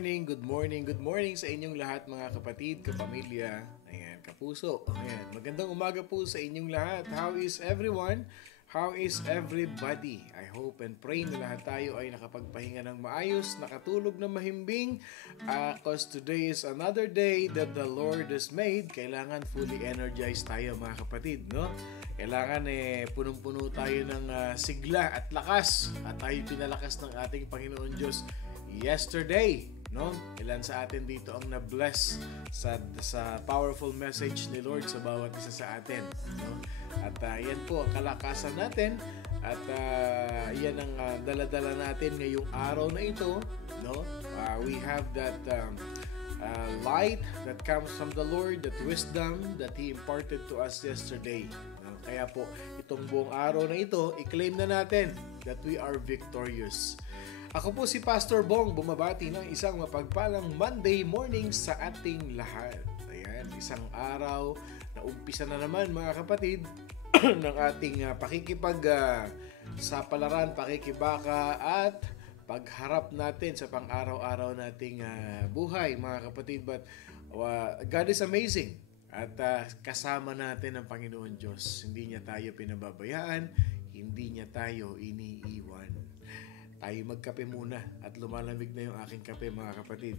good morning sa inyong lahat mga kapatid, kapamilya, ayan, kapuso. Ayan, magandang umaga po sa inyong lahat. How is everyone? How is everybody? I hope and pray na lahat tayo ay nakapagpahinga ng maayos, nakatulog na mahimbing, because today is another day that the Lord has made. Kailangan fully energized tayo mga kapatid, no? Kailangan punong-puno tayo ng sigla at lakas at tayo pinalakas ng ating Panginoon Diyos yesterday, no? Ilan sa atin dito ang na-bless sa powerful message ni Lord sa bawat isa sa atin, no? At yan po ang kalakasan natin at yan ang dala-dala natin ngayong araw na ito, no? We have that light that comes from the Lord, that wisdom that He imparted to us yesterday. Kaya po, itong buong araw na ito, i-claim na natin that we are victorious. Ako po si Pastor Bong, bumabati ng isang mapagpalang Monday morning sa ating lahat. Ayan, isang araw na umpisa na naman mga kapatid ng ating pakikipag-sapalaran, pakikibaka at pagharap natin sa pang-araw-araw nating buhay mga kapatid. But God is amazing at kasama natin ang Panginoon Diyos. Hindi niya tayo pinababayaan, hindi niya tayo iniiwan. Tayo magkape muna at lumalamig na yung aking kape mga kapatid.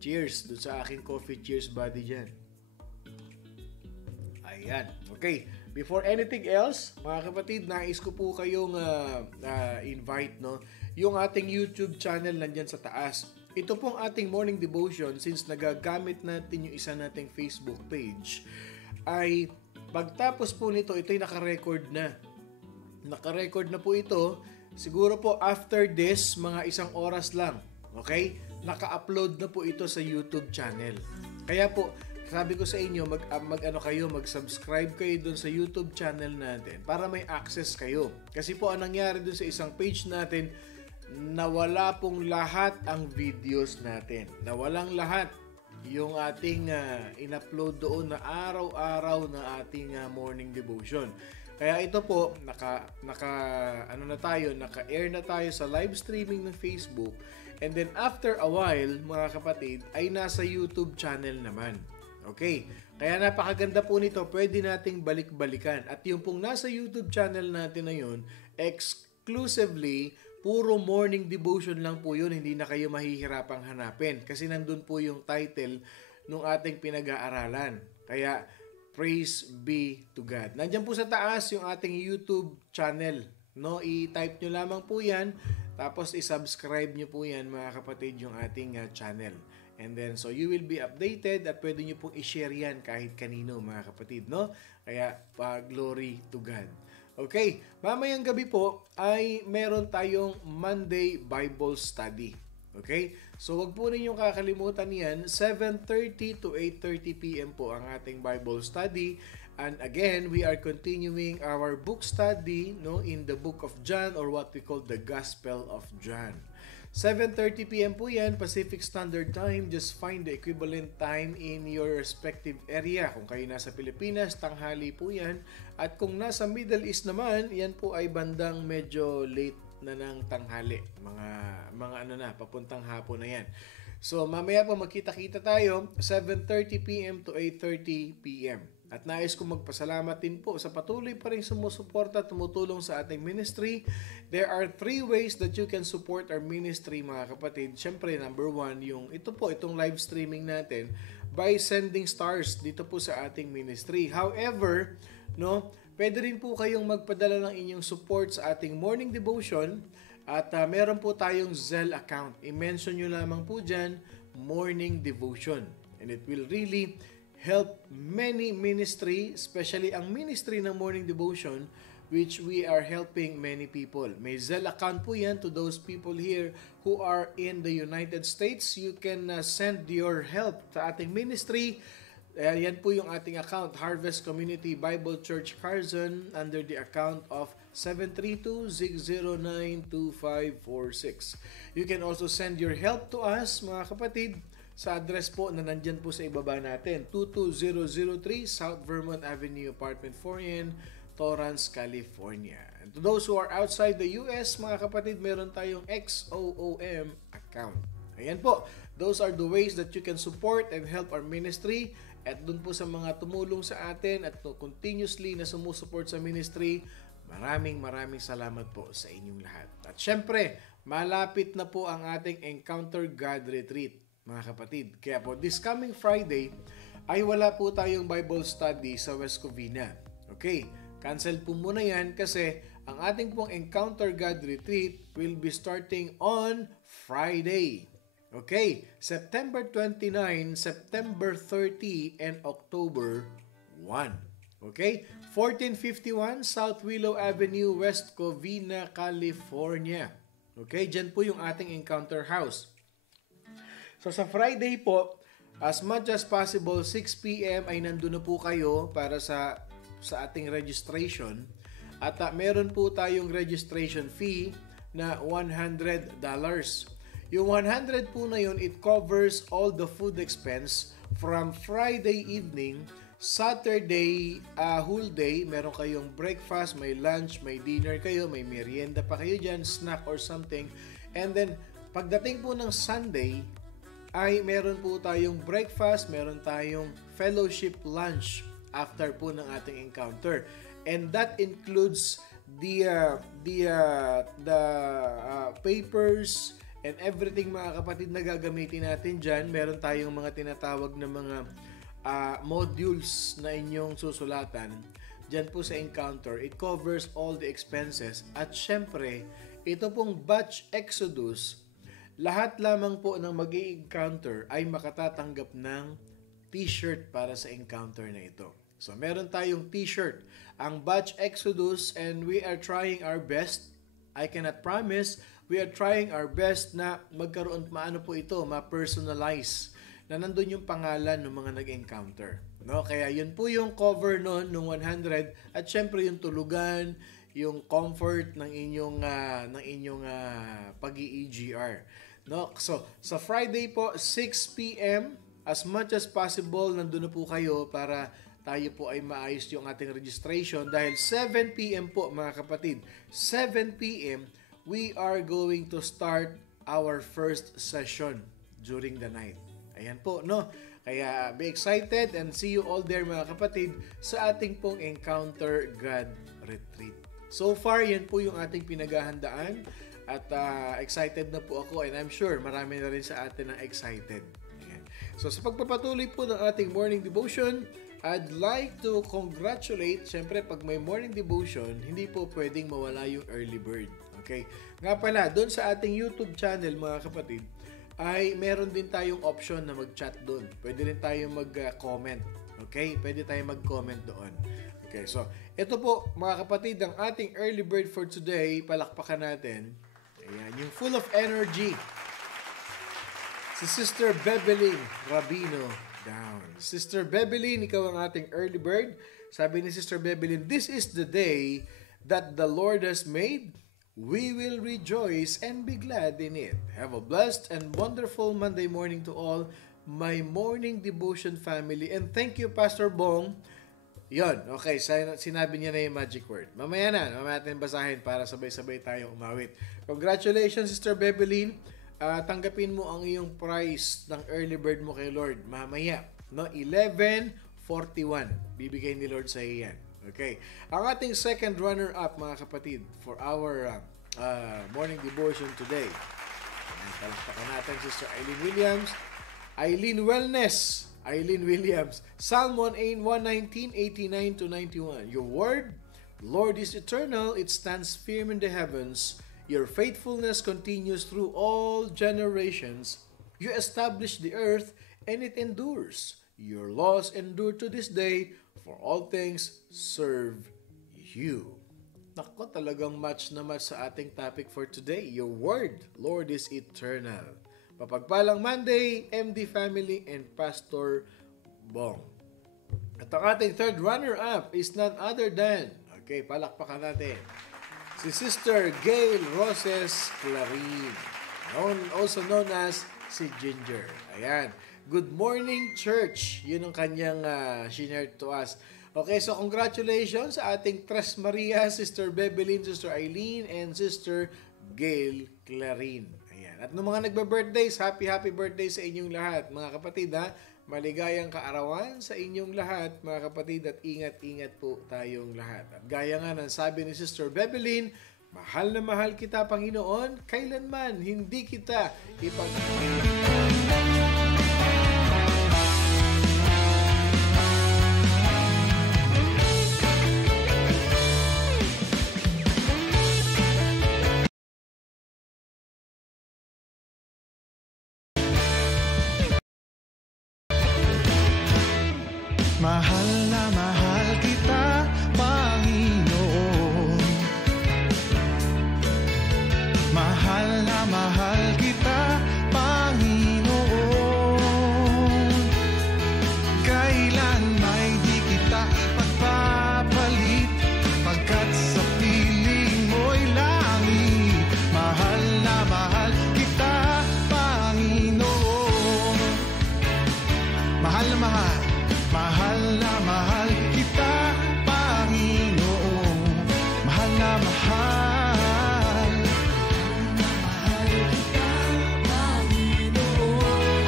Cheers doon sa aking coffee. Cheers buddy dyan. Ayan. Okay. Before anything else, mga kapatid, nais ko po kayong invite, no? Yung ating YouTube channel nandyan sa taas. Ito pong ating morning devotion, since nagagamit natin yung isa nating Facebook page, ay pagtapos po nito, ito'y naka-record na. Naka-record na po ito. Siguro po after this, mga 1 oras lang. Okay? Naka-upload na po ito sa YouTube channel. Kaya po, sabi ko sa inyo, mag-subscribe kayo dun sa YouTube channel natin para may access kayo. Kasi po, ang nangyari dun sa isang page natin, nawala pong lahat ang videos natin. Nawalang lahat yung ating in-upload doon na araw-araw na ating morning devotion. Kaya ito po, naka-air na tayo sa live streaming ng Facebook. And then after a while, mga kapatid, ay nasa YouTube channel naman. Okay? Kaya napakaganda po nito, pwede nating balik-balikan. At yung pong nasa YouTube channel natin na yun, exclusively, puro morning devotion lang po yun. Hindi na kayo mahihirapang hanapin. Kasi nandun po yung title ng ating pinag-aaralan. Kaya, praise be to God. Nandiyan po sa taas yung ating YouTube channel, no? I-type nyo lamang po yan, tapos i-subscribe nyo po yan mga kapatid yung ating channel. And then, so you will be updated at pwede nyo pong i-share yan kahit kanino mga kapatid, no? Kaya, glory to God. Okay, mamayang gabi po ay meron tayong Monday Bible Study. Okay? So, wag po ninyong kakalimutan yan. 7:30 to 8:30 p.m. po ang ating Bible study. And again, we are continuing our book study, no, in the book of John, or what we call the Gospel of John. 7:30 p.m. po yan, Pacific Standard Time. Just find the equivalent time in your respective area. Kung kayo nasa Pilipinas, tanghali po yan. At kung nasa Middle East naman, yan po ay bandang medyo late na ng tanghali, mga papuntang hapon na yan. So mamaya po magkita-kita tayo 7:30 p.m. to 8:30 p.m. At nais ko magpasalamat din po sa patuloy pa rin sumusuporta at tumutulong sa ating ministry. There are 3 ways that you can support our ministry mga kapatid. Siyempre, number 1, itong live streaming natin by sending stars dito po sa ating ministry. However, no, pwede rin po kayong magpadala ng inyong support sa ating morning devotion at meron po tayong Zelle account. I-mention nyo lamang po dyan, morning devotion. And it will really help many ministry, especially ang ministry ng morning devotion, which we are helping many people. May Zelle account po yan to those people here who are in the United States. You can send your help sa ating ministry. Yan po yung ating account, Harvest Community Bible Church Carson, under the account of 732-609-2546. You can also send your help to us, mga kapatid, sa address po na nandyan po sa ibaba natin, 22003 South Vermont Avenue, Apartment 4N, Torrance, California. And to those who are outside the US, mga kapatid, meron tayong XOOM account. Ayan po, those are the ways that you can support and help our ministry. At dun po sa mga tumulong sa atin at continuously na sumusupport sa ministry, maraming salamat po sa inyong lahat. At syempre, malapit na po ang ating Encounter God Retreat, mga kapatid. Kaya po, this coming Friday, ay wala po tayong Bible study sa West Covina. Okay, cancel po muna yan kasi ang ating pong Encounter God Retreat will be starting on Friday. Okay, September 29, September 30, and October 1. Okay, 1451 South Willow Avenue, West Covina, California. Okay, dyan po yung ating Encounter House. So sa Friday po, as much as possible, 6 p.m. ay nandun na po kayo para sa ating registration. At meron po tayong registration fee na $100. Yung 100 po na yun, it covers all the food expense from Friday evening, Saturday whole day. Meron kayong breakfast, may lunch, may dinner kayo, may merienda pa kayo dyan, snack or something. And then, pagdating po ng Sunday, ay meron po tayong breakfast, meron tayong fellowship lunch after po ng ating encounter. And that includes the papers and everything, mga kapatid, na gagamitin natin dyan. Meron tayong mga tinatawag na mga modules na inyong susulatan dyan po sa encounter. It covers all the expenses. At syempre, ito pong Batch Exodus, lahat lamang po ng mag-i-encounter ay makatatanggap ng t-shirt para sa encounter na ito. So, meron tayong t-shirt, ang Batch Exodus, and we are trying our best. I cannot promise, we are trying our best na magkaroon, maano po ito, ma-personalize, na nandun yung pangalan ng mga nag-encounter. No? Kaya yun po yung cover nun, ng 100, at syempre yung tulugan, yung comfort ng inyong pag-i-EGR. No? So, sa Friday po, 6 p.m., as much as possible, nandun na po kayo para tayo po ay maayos yung ating registration. Dahil 7 p.m. po, mga kapatid, 7 p.m., we are going to start our first session during the night. Ayan po, no? Kaya be excited and see you all there, mga kapatid, sa ating pong Encounter God Retreat. So far, yan po yung ating pinaghahandaan at excited na po ako, and I'm sure marami na rin sa atin na excited. Ayan. So sa pagpapatuloy po ng ating morning devotion, I'd like to congratulate, syempre pag may morning devotion, hindi po pwedeng mawala yung early bird. Okay? Nga pala, doon sa ating YouTube channel, mga kapatid, ay meron din tayong option na mag-chat doon. Pwede rin tayong mag-comment. Okay? Pwede tayong mag-comment doon. Okay, so ito po, mga kapatid, ang ating early bird for today. Palakpakan natin. Ayan, yung full of energy. Si Sister Bebelyn Rabino down. Sister Bebelyn, ikaw ang ating early bird. Sabi ni Sister Bebelyn, "This is the day that the Lord has made. We will rejoice and be glad in it." Have a blessed and wonderful Monday morning to all my morning devotion family. And thank you, Pastor Bong. Yon, okay, sinabi niya na yung magic word. Mamaya natin basahin para sabay-sabay tayong umawit. Congratulations, Sister Bebelyn. Tanggapin mo ang iyong prize ng early bird mo kay Lord mamaya. No? 11:41. Bibigay ni Lord sa iyo yan. Okay. Ang ating second runner-up, mga kapatid, for our morning devotion today. Palakpakan natin Sister Eileen Williams. Eileen Wellness. Eileen Williams. Psalm 119, 89-91. Your word, Lord, is eternal. It stands firm in the heavens. Your faithfulness continues through all generations. You establish the earth, and it endures. Your laws endure to this day, for all things serve you. Nako, talagang match na match sa ating topic for today. Your word, Lord, is eternal. Mapagpalang Monday, MD family and Pastor Bong. At ang ating third runner-up is none other than, okay, palakpakan natin, si Sister Gail Roses Clarin, also known as si Ginger. Ayan. Good morning, church. Yun ang kanyang shinare to us. Okay, so congratulations sa ating Tres Maria, Sister Bebelyn, Sister Eileen, and Sister Gail Clarin. Ayan. At nung mga nagbe-birthdays, happy birthday sa inyong lahat. Mga kapatid, ha? Maligayang kaarawan sa inyong lahat, mga kapatid, at ingat-ingat po tayong lahat. At gaya nga ng sabi ni Sister Bebelyn, mahal na mahal kita, Panginoon, kailanman hindi kita Mahal na mahal kita, Panginoon. Mahal na mahal kita, Panginoon. Kailan may di kita ipagpapalit, pagkat sa piling mo'y langit. Mahal na mahal kita, Panginoon. Mahal na mahal. Mahal na mahal kita, Panginoon. Mahal na mahal. Mahal kita, Panginoon.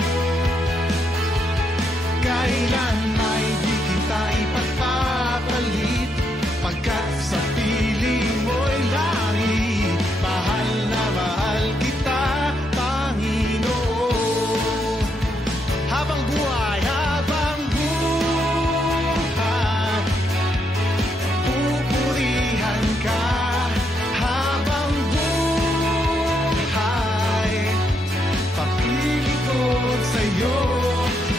Kailan may di kita ipagpapalit, pagkat sa piling mo'y langit. Mahal na mahal kita, Panginoon. Habang buhay, pupurihan ka. Habang buhay, papilikod sa'yo.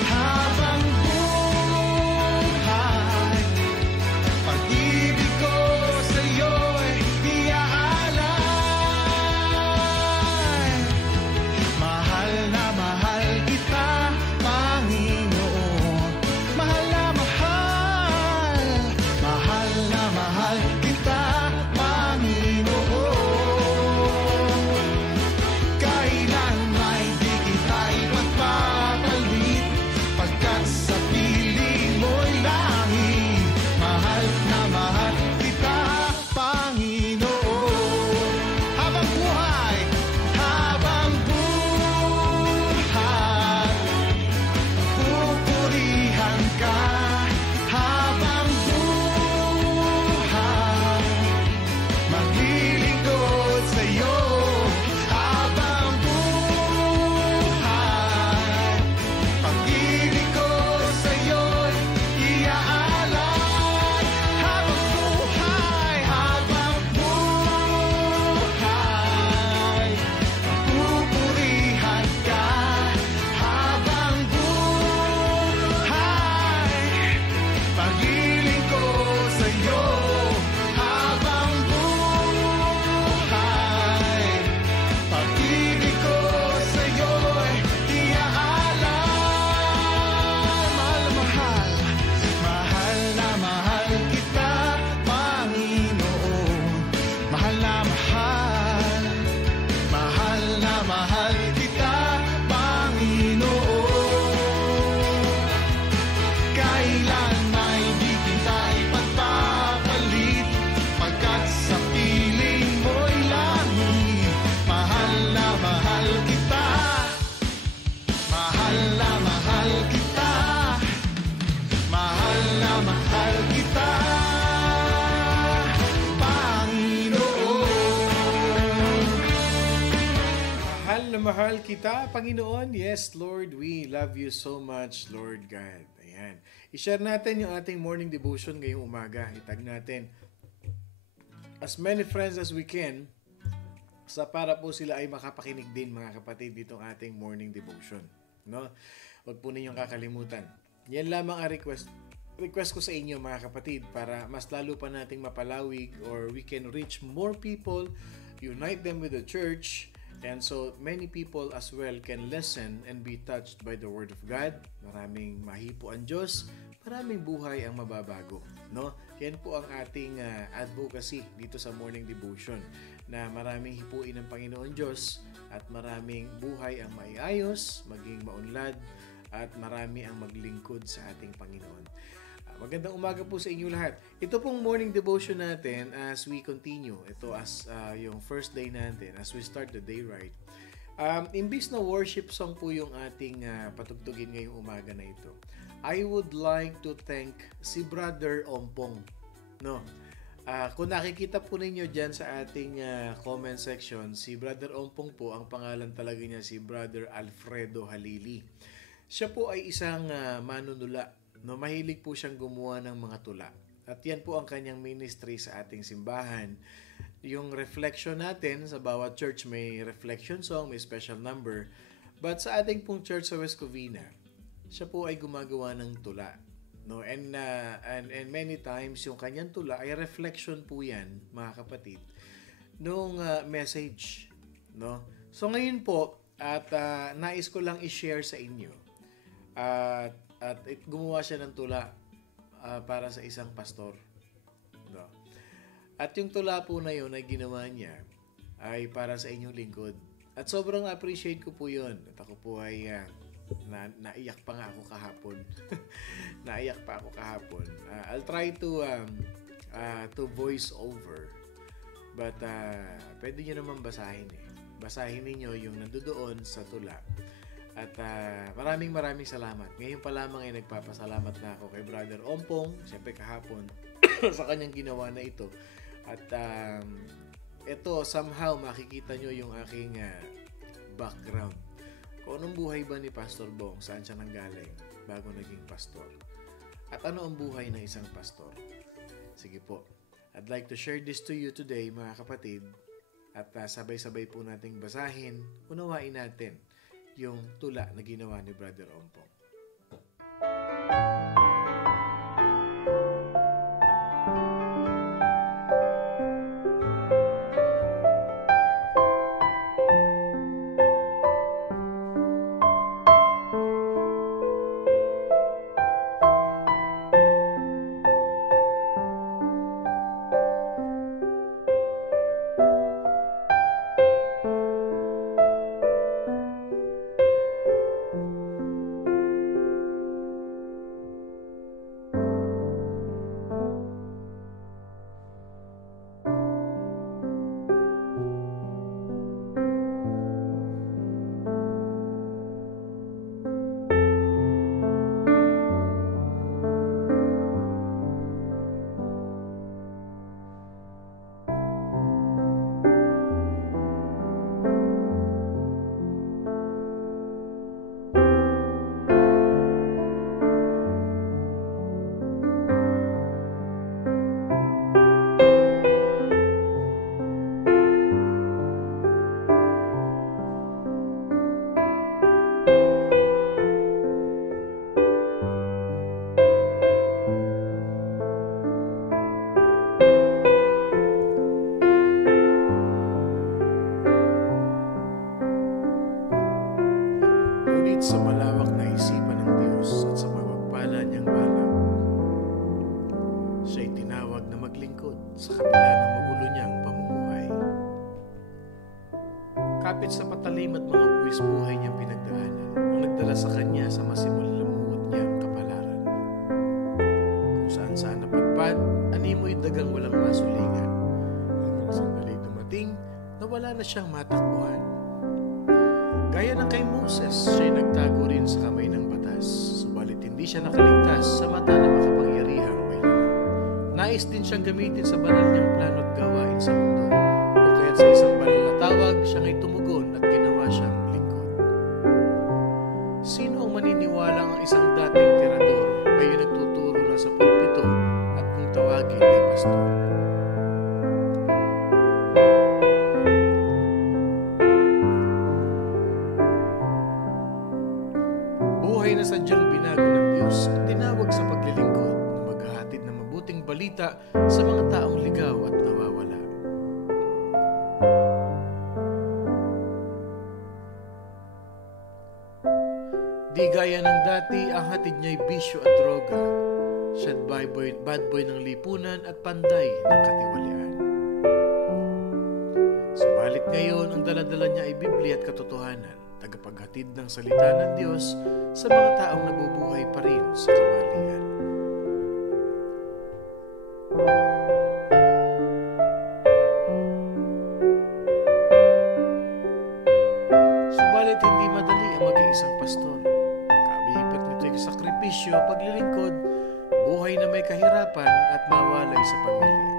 Habang buhay, pag-ibig ko sa'yo'y iaalay. Mahal na mahal kita, Panginoon. Mahal na mahal. Mahal na mahal kita, Panginoon. Kailan may di kita ipagpapalit, pagkat sa piling mo'y langit. Mahal na mahal kita, Panginoon. Habang buhay, pupurihan ka. Habang buhay, maglilingkod sa'yo. Habang buhay, pag-ibig ko sa'yo'y iaalay. Habang buhay, pupurihan ka. Habang buhay, paglilingkod sa'yo. Habang buhay, pag-ibig ko sa'yo'y iaalay. Mahal na mahal, mahal na mahal kita, Panginoon. Mahal na mahal, mahal na mahal kita, Panginoon. Kailan may di kita ipagpapalit, pagkat sa piling mo'y langit. Mahal na mahal kita, mahal na mahal kita, mahal na mahal kita, Panginoon. Mahal na mahal kita, Panginoon. Yes, Lord, we love you so much, Lord God. Ayan. I-share natin yung ating morning devotion ngayong umaga. Itag natin as many friends as we can sa para po sila ay makapakinig din, mga kapatid, ditong ating morning devotion. No? Huwag po ninyong kakalimutan. Yan lamang ang request ko sa inyo, mga kapatid, para mas lalo pa nating mapalawig or we can reach more people, unite them with the church, and so many people as well can listen and be touched by the Word of God. Maraming mahipo ang Diyos, maraming buhay ang mababago. No? Yan po ang ating advocacy dito sa morning devotion, na maraming hipuin ng Panginoon Diyos at maraming buhay ang maiayos, maging maunlad, at marami ang maglingkod sa ating Panginoon. Magandang umaga po sa inyo lahat. Ito pong morning devotion natin as we continue. Ito as yung first day natin as we start the day right. Imbis na worship song po yung ating patugtugin ngayong umaga na ito, I would like to thank si Brother Ompong. No? Kung nakikita po ninyo dyan sa ating comment section, si Brother Ompong po, ang pangalan talaga niya si Brother Alfredo Halili. Siya po ay isang manunula. No, mahilig po siyang gumawa ng mga tula. At yan po ang kanyang ministry sa ating simbahan. Yung reflection natin sa bawat church may reflection song, may special number. But sa ating pong church sa West Covina, siya po ay gumagawa ng tula. No, and many times yung kanyang tula ay reflection po yan, mga kapatid, nung message. No? So ngayon po, at nais ko lang i-share sa inyo. At gumawa siya ng tula para sa isang pastor. No? At yung tula po na yun ay ginawa niya ay para sa inyong lingkod. At sobrang appreciate ko po yun. At ako po ay naiyak pa nga ako kahapon. Naiyak pa ako kahapon. I'll try to voice over. But pwede nyo naman basahin eh. Basahin niyo yung nandoon sa tula. At maraming salamat. Ngayon pa lamang ay nagpapasalamat na ako kay Brother Ompong, siyempre kahapon, sa kanyang ginawa na ito. At ito, somehow makikita nyo yung aking background. Kung anong buhay ba ni Pastor Bong, saan siya nanggaling bago naging pastor. At ano ang buhay ng isang pastor. Sige po, I'd like to share this to you today, mga kapatid. At sabay-sabay po nating basahin, unawain natin yung tula na ginawa ni Brother Ompong. Sa malawak na isipan ng Diyos at sa mapagpala niyang balak, siya'y tinawag na maglingkod sa kabila ng magulo niyang pamumuhay. Kapit sa patalim at mga buwis buhay niyang pinagdaanan, ang nagdala sa kanya sa masimulimuot niyang kapalaran. Kung saan-saan napadpad, animoy dagang walang masulingan. Hanggang sandali dumating na wala na siyang matakbuhan. Gaya ng kay Moses, siya'y nagtago rin sa kamay ng batas, subalit hindi siya nakaligtas sa mata ng makapangyarihang may laman. Nais din siyang gamitin sa banal niyang plano at gawain sa mundo, kung kaya't sa isang banal na tawag, siyang ay tumugon at ginawa siyang lingkod. Sino ang maniniwalang ang isang dating tirador ay nagtuturo na sa pulpito at kung tawagin ay pastor? Buhay na sadyang binago ng Diyos at tinawag sa paglilingkod na maghahatid ng mabuting balita sa mga taong ligaw at nawawala. Di gaya ng dati, ang hatid niya'y bisyo at droga. Siya't bad boy ng lipunan at panday ng katiwalian. Subalit ngayon, ang daladala niya ay Biblia at katotohanan, tagapaghatid ng salita ng Diyos sa mga taong nabubuhay pa rin sa kamalian. serbisyo, paglilingkod, buhay na may kahirapan at mawalay sa pamilya.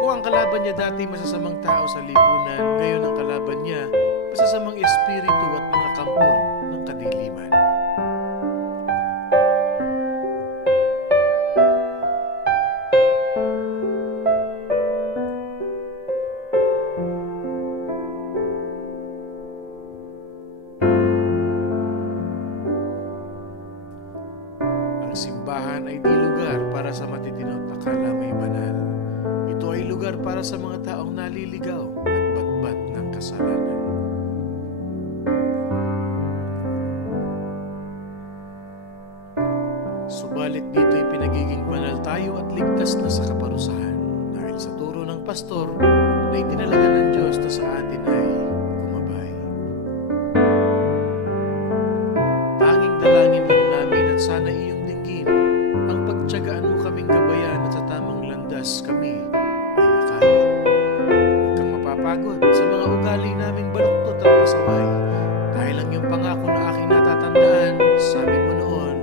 Kung ang kalaban niya dati masasamang tao sa lipunan, ngayon ang kalaban niya masasamang espiritu at mga kampon ng kadiliman. Ang simbahan ay di lugar para sa matitino't akala may banal. Ito ay lugar para sa mga taong naliligaw at batbat ng kasalanan. Subalit dito'y pinagiging banal tayo at ligtas na sa kaparusahan dahil sa turo ng pastor na itinalaga ng Diyos na sa atin ay gumabay. Tanging dalangin lang namin at sana iyong dinggin ang pagtiyagaan mo kaming gabayan at sa tamang landas kami ay akayin. Huwag kang mapapagod sa mga ugali naming baluktot at pasaway dahil ang iyong pangako na aking natatandaan, sabi mo noon,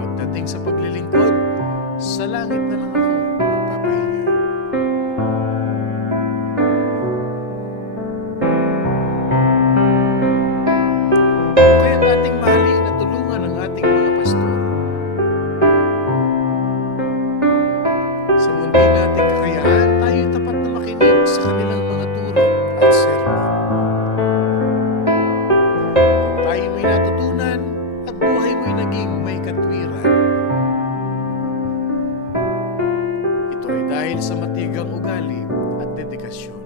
pagdating sa paglilingkod, sa langit na lang ako magpapahinga. Kaya ating mahalin na tulungan ang ating mga pastor. Sa mundi nating kakayaan, tayo tapat na makinig sa kanilang mga turo at sermon. Kung tayo may natutunan at buhay mo'y naging may katwiran, ito ay dahil sa matigang ugali at dedikasyon.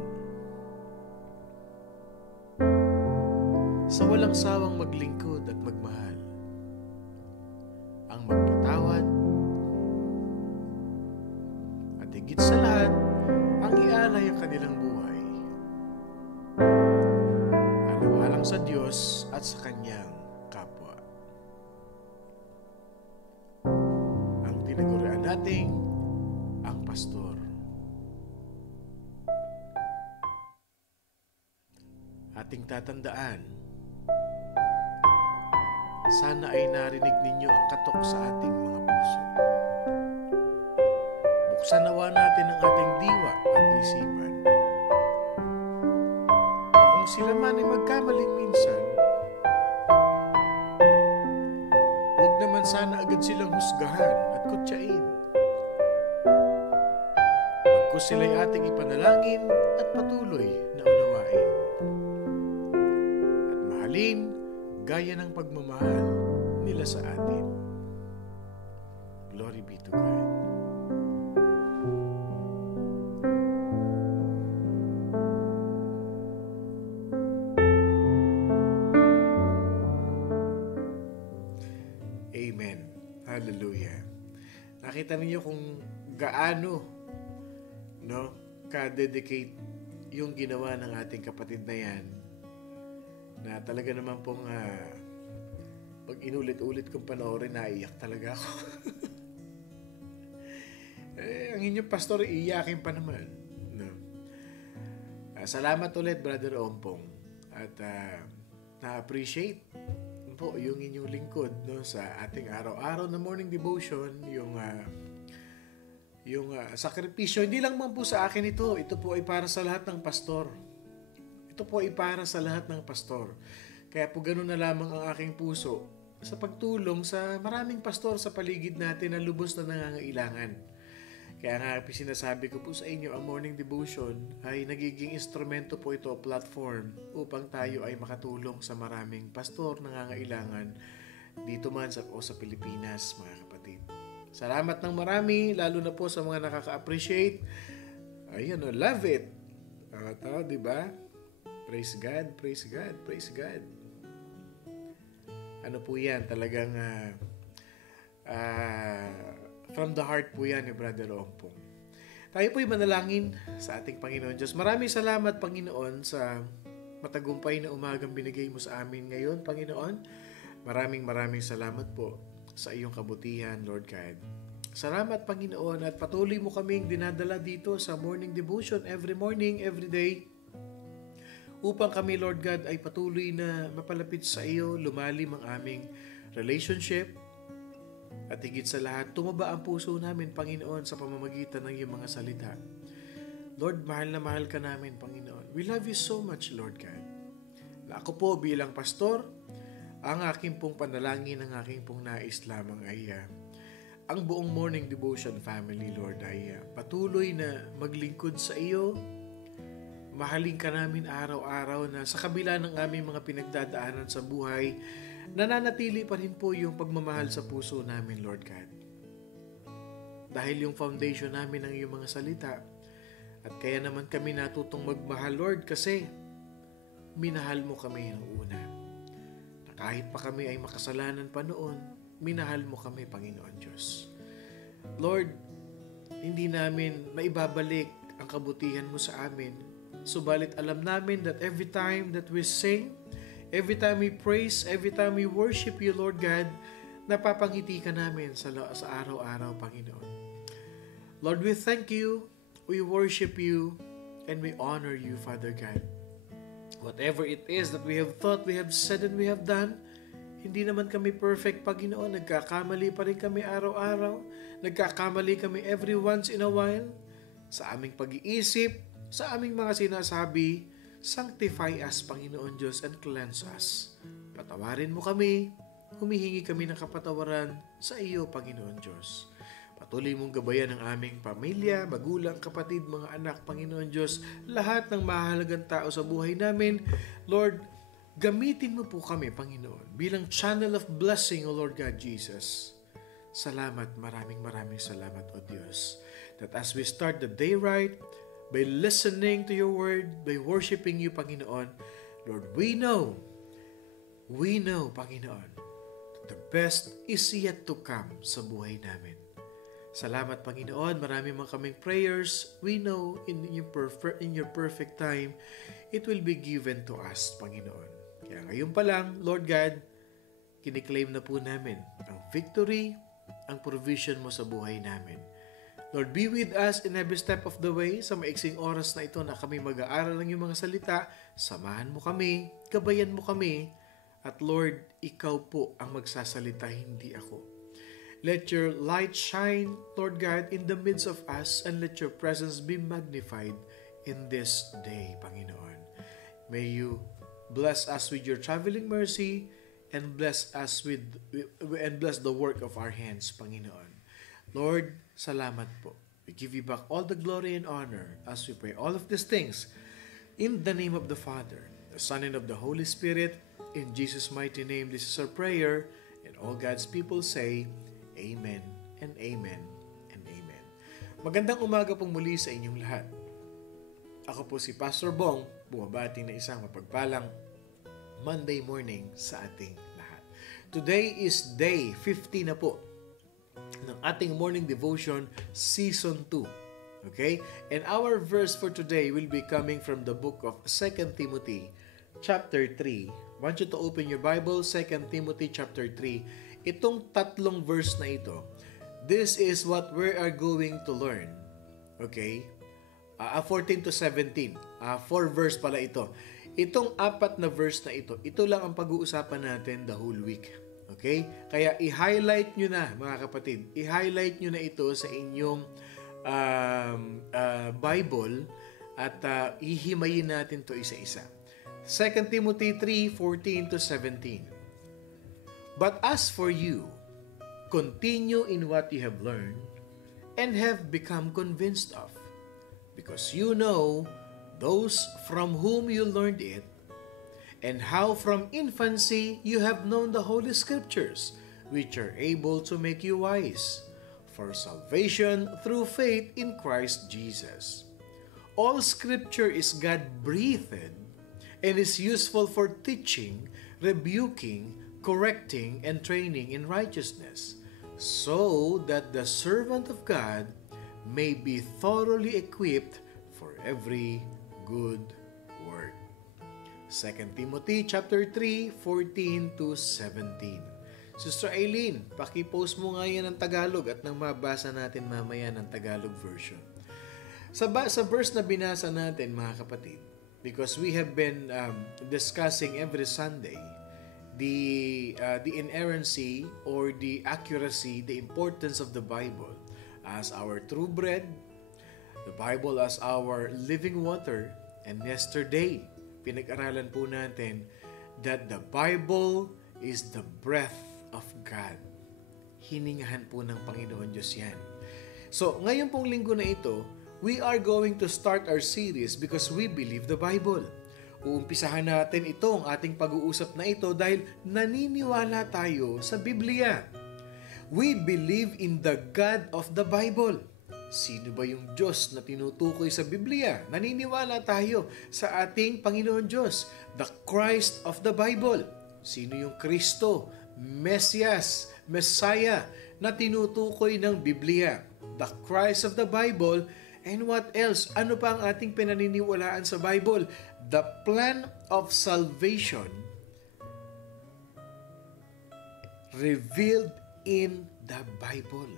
Sa walang sawang maglingkod at magmahal, ang magpatawad, at higit sa lahat, ang ialay ang kanilang buhay. Alang-alang sa Diyos at sa Kanyang kapwa. Ang tinagurian nating ang pastor. Ating tatandaan, sana ay narinig ninyo ang katok sa ating mga puso. Buksan nawa natin ang ating diwa at isipan. Na kung sila man ay magkamaling minsan, huwag naman sana agad silang husgahan at kutsain. Bagkus sila'y ating ipanalangin at patuloy na unawain. At mahalin gaya ng pagmamahal nila sa atin. Glory be to God. Amen. Hallelujah. Nakita niyo kung gaano ka-dedicate yung ginawa ng ating kapatid na yan, na talaga naman pong pag inulit-ulit kong panoorin, naiyak talaga ako. Ang inyong pastor, iiyakin pa naman. No? Salamat ulit, Brother Ompong. At na-appreciate po yung inyong lingkod sa ating araw-araw na morning devotion, yung sakripisyo. Hindi lang man po sa akin ito. Ito po ay para sa lahat ng pastor. Ito po ay para sa lahat ng pastor. Kaya po ganun na lamang ang aking puso sa pagtulong sa maraming pastor sa paligid natin na lubos na nangangailangan. Kaya nga sinasabi ko po sa inyo, ang morning devotion ay nagiging instrumento po ito, platform, upang tayo ay makatulong sa maraming pastor na nangangailangan dito man sa Pilipinas, mga kapatid. Salamat ng marami, lalo na po sa mga nakaka-appreciate. Ayan, love it. Di ba? Praise God, praise God, praise God. Ano po yan? Talagang from the heart po yan ni Brother Ompong. Tayo po'y manalangin sa ating Panginoon Diyos. Maraming salamat, Panginoon, sa matagumpay na umagang binigay mo sa amin ngayon, Panginoon. Maraming salamat po sa iyong kabutihan, Lord God. Salamat, Panginoon, at patuloy mo kaming dinadala dito sa morning devotion every morning, every day, upang kami, Lord God, ay patuloy na mapalapit sa iyo, lumalim ang aming relationship, At higit sa lahat, tumaba ang puso namin, Panginoon, sa pamamagitan ng iyong mga salita. Lord, mahal na mahal ka namin, Panginoon. We love you so much, Lord God. Ako po bilang pastor, ang aking pong panalangin, ang aking pong nais lamang ay ang buong morning devotion family, Lord, ay patuloy na maglingkod sa iyo. Mahalin ka namin araw-araw na sa kabila ng aming mga pinagdadaanan sa buhay, nananatili pa rin po yung pagmamahal sa puso namin, Lord God. Dahil yung foundation namin ng iyong mga salita, at kaya naman kami natutong magmahal, Lord, kasi minahal mo kami ng una. Na kahit pa kami ay makasalanan pa noon, minahal mo kami, Panginoon Diyos. Lord, hindi namin maibabalik ang kabutihan mo sa amin. Subalit alam namin that every time that we sing, every time we praise, every time we worship you, Lord God, napapangiti ka namin sa araw-araw, Panginoon. Lord, we thank you, we worship you, and we honor you, Father God. Whatever it is that we have thought, we have said, and we have done, hindi naman kami perfect, Panginoon. Nagkakamali pa rin kami araw-araw. Nagkakamali kami every once in a while. Sa aming pag-iisip, sa aming mga sinasabi, sanctify us, Panginoon Diyos, and cleanse us. Patawarin mo kami, humihingi kami ng kapatawaran sa iyo, Panginoon Diyos. Patuloy mong gabayan ang aming pamilya, magulang, kapatid, mga anak, Panginoon Diyos, lahat ng mahalagang tao sa buhay namin. Lord, gamitin mo po kami, Panginoon, bilang channel of blessing, O Lord God Jesus. Salamat, maraming salamat, O Diyos, that as we start the day right, by listening to your word, by worshiping you, Panginoon, Lord, we know, Panginoon, that the best is yet to come sa buhay namin. Salamat, Panginoon. Marami mga kaming prayers. We know in your perfect time, it will be given to us, Panginoon. Kaya ngayon pa lang, Lord God, kiniklaim na po namin ang victory, ang provision mo sa buhay namin. Lord, be with us in every step of the way. Sa maiksing oras na ito na kami mag-aaral ng iyong mga salita, samahan mo kami, gabayan mo kami, at Lord, ikaw po ang magsasalita, hindi ako. Let your light shine, Lord God, in the midst of us, and let your presence be magnified in this day, Panginoon. May you bless us with your traveling mercy and bless us and bless the work of our hands, Panginoon. Lord, salamat po. We give you back all the glory and honor as we pray all of these things in the name of the Father, the Son, and of the Holy Spirit. In Jesus' mighty name, this is our prayer, and all God's people say, Amen and Amen and Amen. Magandang umaga pong muli sa inyong lahat. Ako po si Pastor Bong, bumabati na isang mapagpalang Monday morning sa ating lahat. Today is day 50 na po ng ating morning devotion season 2. Okay? And our verse for today will be coming from the book of 2 Timothy chapter 3. I want you to open your Bible, 2 Timothy chapter 3. Itong tatlong verse na ito, this is what we are going to learn. Okay? 14 to 17. 4 verse pala ito. Itong 4 na verse na ito lang ang pag-uusapan natin the whole week. Okay? Kaya i-highlight nyo na, mga kapatid. I-highlight nyo na ito sa inyong Bible at ihimayin natin to isa-isa. 2 Timothy 3:14 to 17. But as for you, continue in what you have learned and have become convinced of, because you know those from whom you learned it, and how from infancy you have known the Holy Scriptures, which are able to make you wise for salvation through faith in Christ Jesus. All Scripture is God-breathed and is useful for teaching, rebuking, correcting, and training in righteousness, so that the servant of God may be thoroughly equipped for every good work. 2 Timothy chapter 3:14 to 17. Sister Eileen, paki-post mo nga yan ng Tagalog at nang mabasa natin mamaya ng Tagalog version. Sa verse na binasa natin, mga kapatid, because we have been discussing every Sunday the inerrancy or the accuracy, the importance of the Bible as our true bread, the Bible as our living water. And yesterday, pinag-aralan po natin that the Bible is the breath of God. Hiningahan po ng Panginoon Diyos yan. So, ngayon pong linggo na ito, we are going to start our series because we believe the Bible. Uumpisahan natin ito, ang ating pag-uusap na ito dahil naniniwala tayo sa Biblia. We believe in the God of the Bible. Sino ba yung Diyos na tinutukoy sa Biblia? Naniniwala tayo sa ating Panginoon Diyos, the Christ of the Bible. Sino yung Kristo, Mesias, Messiah na tinutukoy ng Biblia? The Christ of the Bible. And what else? Ano pa ang ating pinaniniwalaan sa Bible? The plan of salvation revealed in the Bible.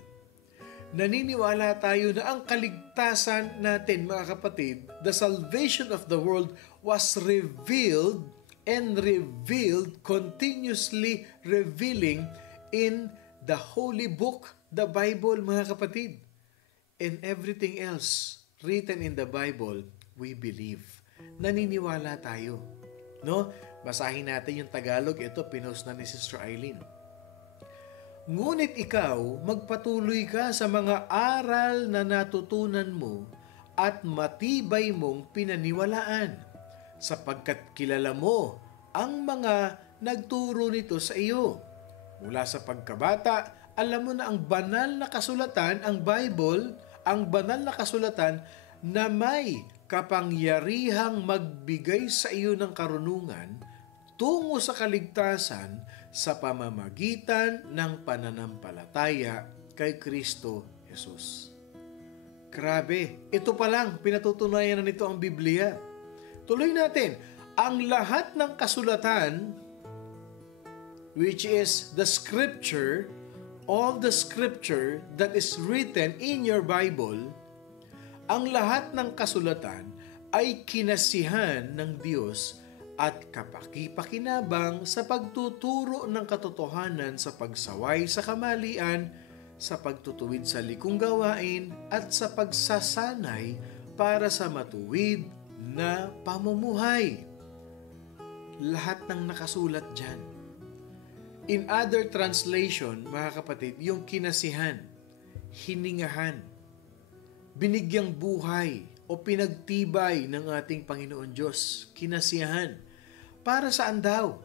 Naniniwala tayo na ang kaligtasan natin, mga kapatid, the salvation of the world was revealed and revealed, continuously revealing in the holy book, the Bible, mga kapatid. And everything else written in the Bible, we believe. Naniniwala tayo. No? Basahin natin yung Tagalog. Ito, pinost na ni Sister Eileen. Ngunit ikaw, magpatuloy ka sa mga aral na natutunan mo at matibay mong pinaniwalaan, sapagkat kilala mo ang mga nagturo nito sa iyo. Mula sa pagkabata, alam mo na ang banal na kasulatan, ang Bible, ang banal na kasulatan na may kapangyarihang magbigay sa iyo ng karunungan tungo sa kaligtasan sa pamamagitan ng pananampalataya kay Kristo Jesus. Grabe, ito pa lang, pinatutunayan na nito ang Biblia. Tuloy natin, ang lahat ng kasulatan, which is the scripture, all the scripture that is written in your Bible, ang lahat ng kasulatan ay kinasihan ng Diyos at kapaki-pakinabang sa pagtuturo ng katotohanan sa pagsaway sa kamalian, sa pagtutuwid sa likong gawain, at sa pagsasanay para sa matuwid na pamumuhay. Lahat ng nakasulat dyan. In other translation, mga kapatid, yung kinasihan, hiningahan, binigyang buhay o pinagtibay ng ating Panginoon Diyos, kinasiyahan. Para saan daw?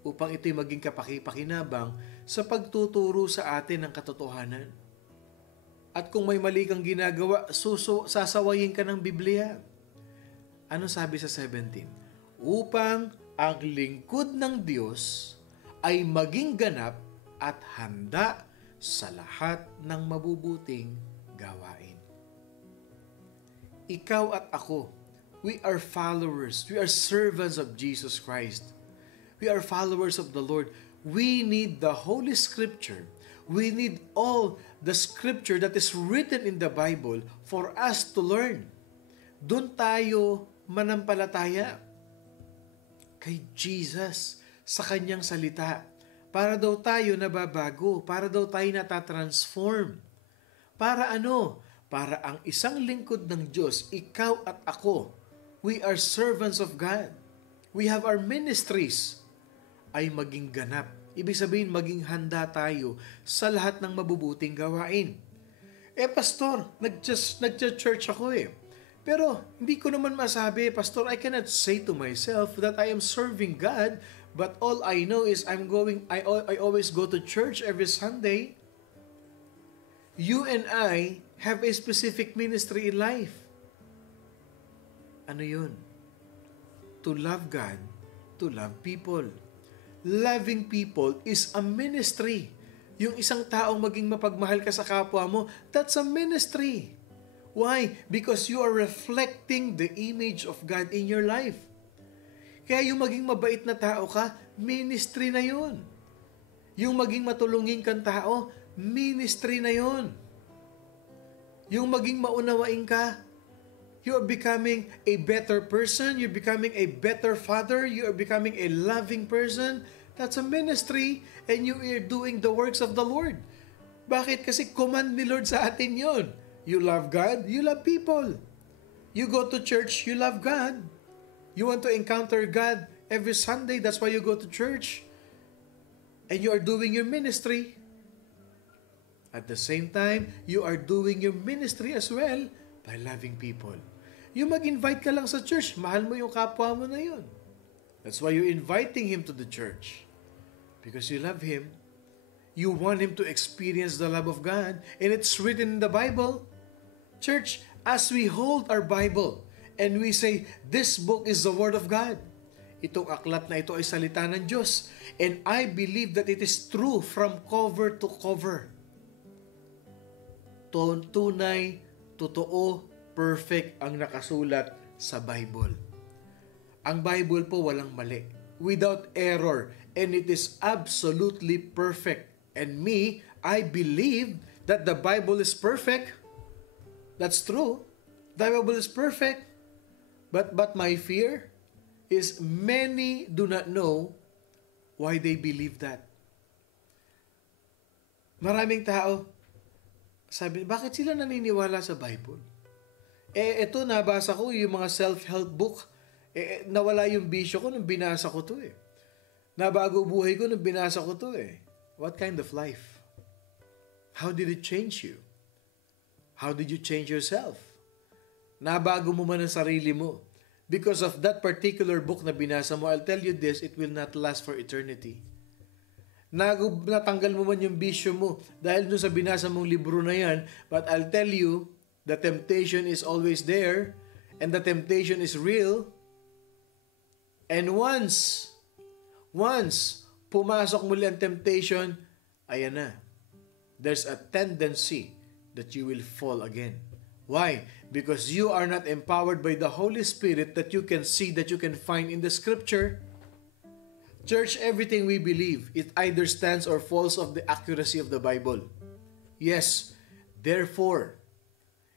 Upang ito'y maging kapaki-pakinabang sa pagtuturo sa atin ng katotohanan. At kung may mali kang ginagawa, sasawayin ka ng Biblia. Ano sabi sa 17? Upang ang lingkod ng Diyos ay maging ganap at handa sa lahat ng mabubuting gawain. Ikaw at ako, we are followers. We are servants of Jesus Christ. We are followers of the Lord. We need the Holy Scripture. We need all the Scripture that is written in the Bible for us to learn. Doon tayo manampalataya kay Jesus sa kanyang salita. Para daw tayo nababago. Para daw tayo natatransform. Para ano? Para ang isang lingkod ng Diyos, ikaw at ako, we are servants of God. We have our ministries ay maging ganap. Ibig sabihin, maging handa tayo sa lahat ng mabubuting gawain. Pastor, nag-church ako Pero hindi ko naman masabi, Pastor, I cannot say to myself that I am serving God, but all I know is I always go to church every Sunday. You and I have a specific ministry in life. Ano yun? To love God, to love people. Loving people is a ministry. Yung isang taong maging mapagmahal ka sa kapwa mo, that's a ministry. Why? Because you are reflecting the image of God in your life. Kaya yung maging mabait na tao ka, ministry na yun. Yung maging matulungin kang tao, ministry na yun. Yung maging maunawain ka, you are becoming a better person, you're becoming a better father, you are becoming a loving person, That's a ministry and you are doing the works of the Lord. Bakit? Kasi command ni Lord sa atin yun. You love God, you love people. You go to church, you love God. You want to encounter God every Sunday, that's why you go to church. And you are doing your ministry. At the same time, you are doing your ministry as well by loving people. You mag-invite ka lang sa church, mahal mo yung kapwa mo na yun. That's why you're inviting him to the church. Because you love him, you want him to experience the love of God, and it's written in the Bible. Church, as we hold our Bible and we say, this book is the Word of God, itong aklat na ito ay salita ng Diyos, and I believe that it is true from cover to cover. Tunay, totoo, perfect ang nakasulat sa Bible. Ang Bible po walang mali, without error, and it is absolutely perfect. And me, I believe that the Bible is perfect. That's true. The Bible is perfect. But my fear is many do not know why they believe that. Maraming tao, sabi, bakit sila naniniwala sa Bible? Ito nabasa ko yung mga self-help book. Nawala yung bisyo ko nung binasa ko to Nabago buhay ko nung binasa ko to What kind of life? How did it change you? How did you change yourself? Nabago mo man ang sarili mo. Because of that particular book na binasa mo, I'll tell you this, it will not last for eternity. Natanggal mo man yung bisyo mo dahil doon sa binasa mong libro na yan, but I'll tell you, the temptation is always there, and the temptation is real. And once pumasok muli ang temptation, ayan na. There's a tendency that you will fall again. Why? Because you are not empowered by the Holy Spirit that you can see, that you can find in the Scripture. Church, everything we believe, it either stands or falls of the accuracy of the Bible. Yes, therefore,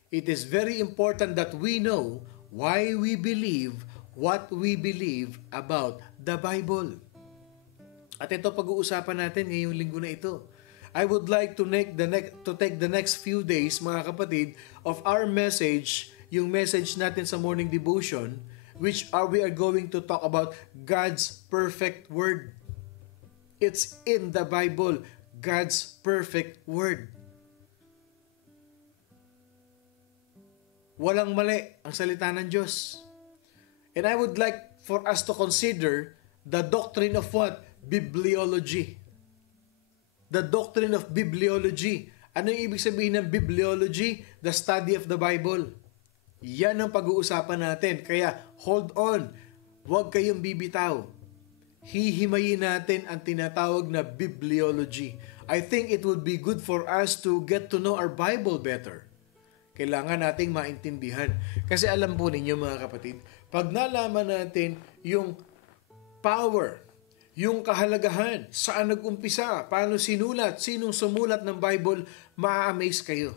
it is very important that we know why we believe what we believe about the Bible. At ito pag-uusapan natin ngayong linggo na ito. I would like to take the next few days, mga kapatid, of our message, yung message natin sa morning devotion, we are going to talk about God's perfect word. It's in the Bible, God's perfect word. Walang mali ang salita ng Diyos. And I would like for us to consider the doctrine of what? Bibliology. The doctrine of bibliology. Ano yung ibig sabihin ng bibliology? The study of the Bible. Yan ang pag-uusapan natin. Kaya hold on. Huwag kayong bibitaw. Hihimayin natin ang tinatawag na bibliology. I think it would be good for us to get to know our Bible better. Kailangan nating maintindihan. Kasi alam po ninyo mga kapatid, pag nalaman natin yung power, yung kahalagahan, saan nag-umpisa, paano sinulat, sinong sumulat ng Bible, ma-amaze kayo.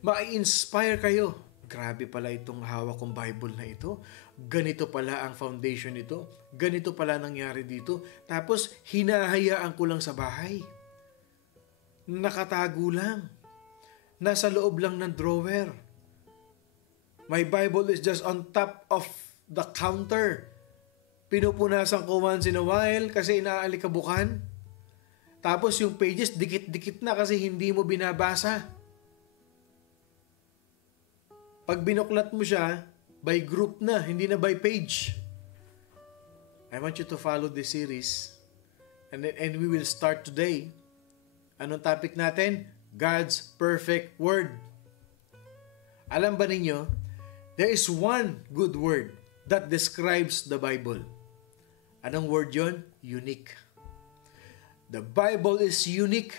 Ma-inspire kayo. Grabe pala itong hawak kong Bible na ito. Ganito pala ang foundation nito. Ganito pala nangyari dito. Tapos, hinahayaan ko lang sa bahay. Nakatago lang. Nasa loob lang ng drawer. My Bible is just on top of the counter. Pinupunasan ko once in a while kasi inaalikabukan. Tapos yung pages, dikit-dikit na kasi hindi mo binabasa. Pag binuklat mo siya, by group na, hindi na by page. I want you to follow this series. And we will start today. Anong topic natin? God's perfect word. Alam ba ninyo, there is one good word that describes the Bible. Anong word yon? Unique. The Bible is unique.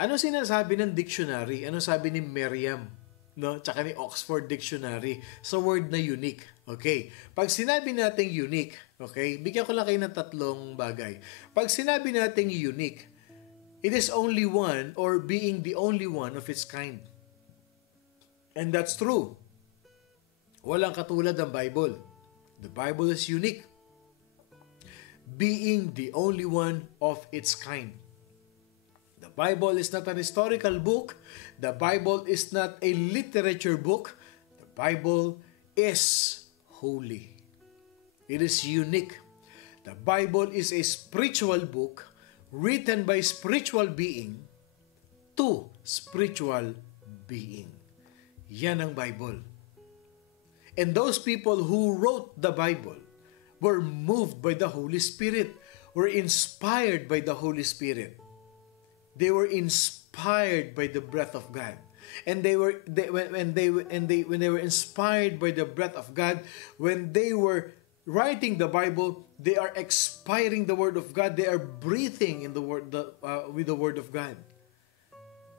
Ano sinasabi ng dictionary? Ano sabi ni Merriam? No? Tsaka ni Oxford Dictionary sa word na unique. Okay. Pag sinabi nating unique, okay, bigyan ko lang kayo ng tatlong bagay. Pag sinabi nating unique, it is only one or being the only one of its kind. And that's true. Walang katulad ng Bible. The Bible is unique. being the only one of its kind. The Bible is not an historical book. The Bible is not a literature book. The Bible is holy. It is unique. The Bible is a spiritual book written by spiritual being to spiritual being. Yan ang Bible. And those people who wrote the Bible were moved by the Holy Spirit, were inspired by the Holy Spirit. They were inspired by the breath of God. And when they were inspired by the breath of God, when they were writing the Bible, they are expiring the word of God. They are breathing in the word with the word of God.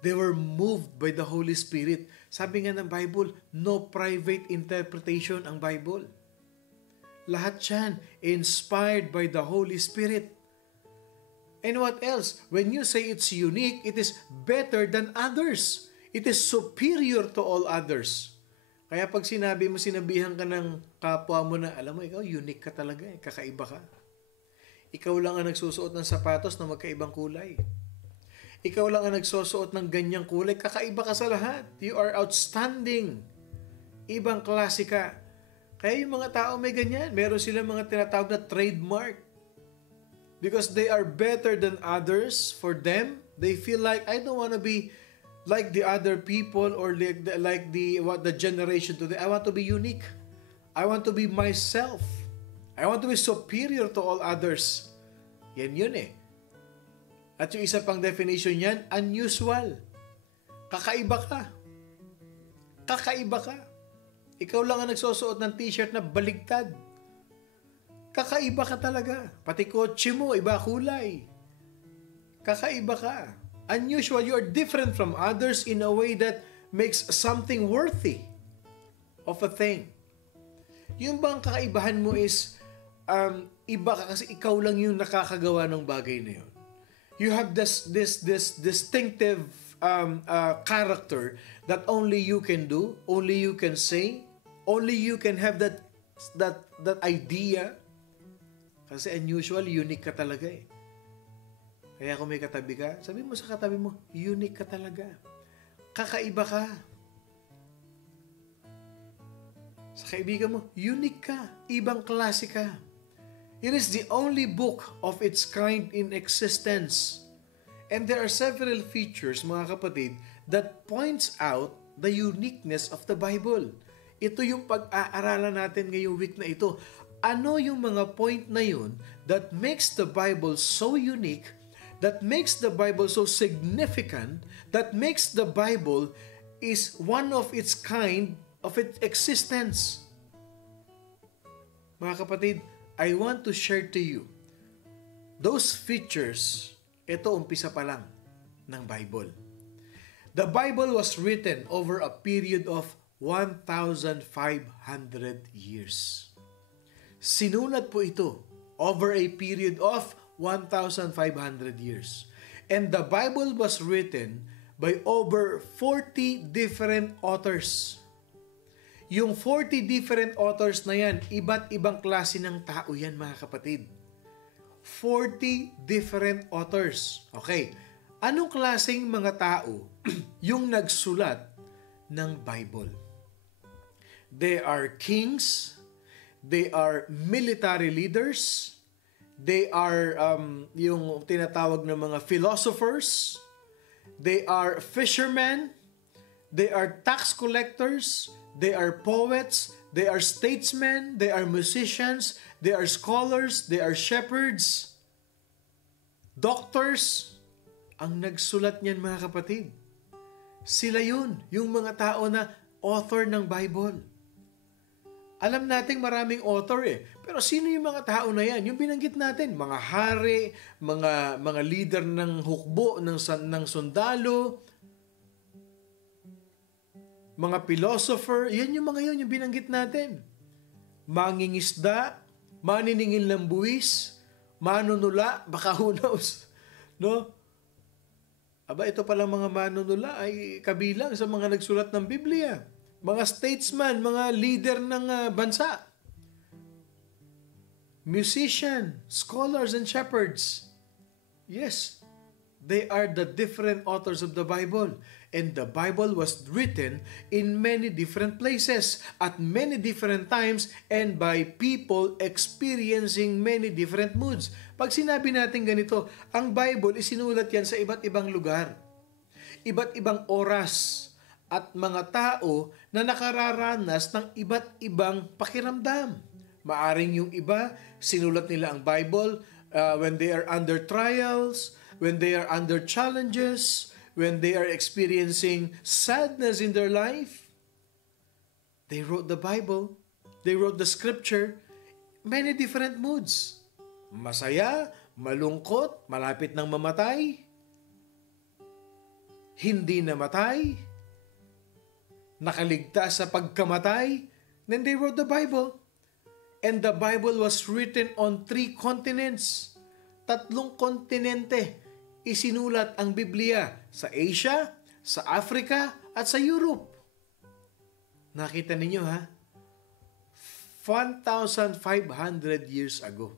They were moved by the Holy Spirit. Sabi nga ng Bible, no private interpretation ang Bible. Lahat yan inspired by the Holy Spirit. And what else? When you say it's unique, it is better than others. It is superior to all others. Kaya pag sinabihan ka ng kapwa mo na, alam mo, ikaw unique ka talaga, kakaiba ka. Ikaw lang ang nagsusuot ng sapatos na magkaibang kulay. Ikaw lang ang nagsusuot ng ganyang kulay, kakaiba ka sa lahat. You are outstanding. Ibang klase ka. Kaya yung mga tao may ganyan. Meron silang mga tinatawag na trademark. Because they are better than others. For them, they feel like, I don't want to be like the other people or like the generation today. I want to be unique. I want to be myself. I want to be superior to all others. Yan yun eh. At yung isa pang definition yan, unusual. Kakaiba ka. Kakaiba ka. Ikaw lang ang nagsusuot ng t-shirt na baligtad. Kakaiba ka talaga. Pati kotse mo, iba kulay. Kakaiba ka. Unusual. You are different from others in a way that makes something worthy of a thing. Yung bang kakaibahan mo is iba ka kasi ikaw lang yung nakakagawa ng bagay na yun. You have this distinctive character that only you can do, only you can say, only you can have that idea. Kasi unusual, unique ka talaga eh. Kaya kung may katabi ka, sabi mo sa katabi mo, unique ka talaga. Kakaiba ka. Sa kaibigan mo, unique ka. Ibang klase ka. It is the only book of its kind in existence. And there are several features, mga kapatid, that points out the uniqueness of the Bible. Ito yung pag-aaralan natin ngayong week na ito. Ano yung mga point na yun that makes the Bible so unique, that makes the Bible so significant, that makes the Bible is one of its kind of its existence? Mga kapatid, I want to share to you those features. Ito, umpisa pa lang ng Bible. The Bible was written over a period of 1,500 years. Sinulat po ito over a period of 1,500 years. And the Bible was written by over 40 different authors. Yung 40 different authors na yan, iba't ibang klase ng tao yan, mga kapatid. 40 different authors. Okay, anong klaseng mga tao yung nagsulat ng Bible? They are kings, they are military leaders, they are yung tinatawag na mga philosophers, they are fishermen, they are tax collectors, they are poets, they are statesmen, they are musicians, they are scholars, they are shepherds, doctors. Ang nagsulat niyan, mga kapatid, sila yun, yung mga tao na author ng Bible. Alam nating maraming author eh. Pero sino yung mga tao na yan? Yung binanggit natin, mga hari, mga leader ng hukbo, ng sundalo, mga philosopher, yan yung mga yun, yung binanggit natin. Mangingisda, maniningil ng buwis, manunula, baka who knows, no? Aba, ito palang mga manunula ay kabilang sa mga nagsulat ng Biblia. Mga statesman, mga leader ng bansa. musician, scholars, and shepherds. Yes, they are the different authors of the Bible. And the Bible was written in many different places, at many different times, and by people experiencing many different moods. Pag sinabi natin ganito, ang Bible isinulat yan sa iba't ibang lugar, iba't ibang oras, at mga tao na nakararanas ng iba't ibang pakiramdam. Maaring yung iba, sinulat nila ang Bible when they are under trials, when they are under challenges, when they are experiencing sadness in their life. They wrote the Bible, they wrote the scripture, many different moods. Masaya, malungkot, malapit ng mamatay, hindi namatay, nakaligtas sa pagkamatay. Then they wrote the Bible. And the Bible was written on 3 continents. 3 kontinente isinulat ang Biblia, sa Asia, sa Africa, at sa Europe. Nakita ninyo ha? 1,500 years ago.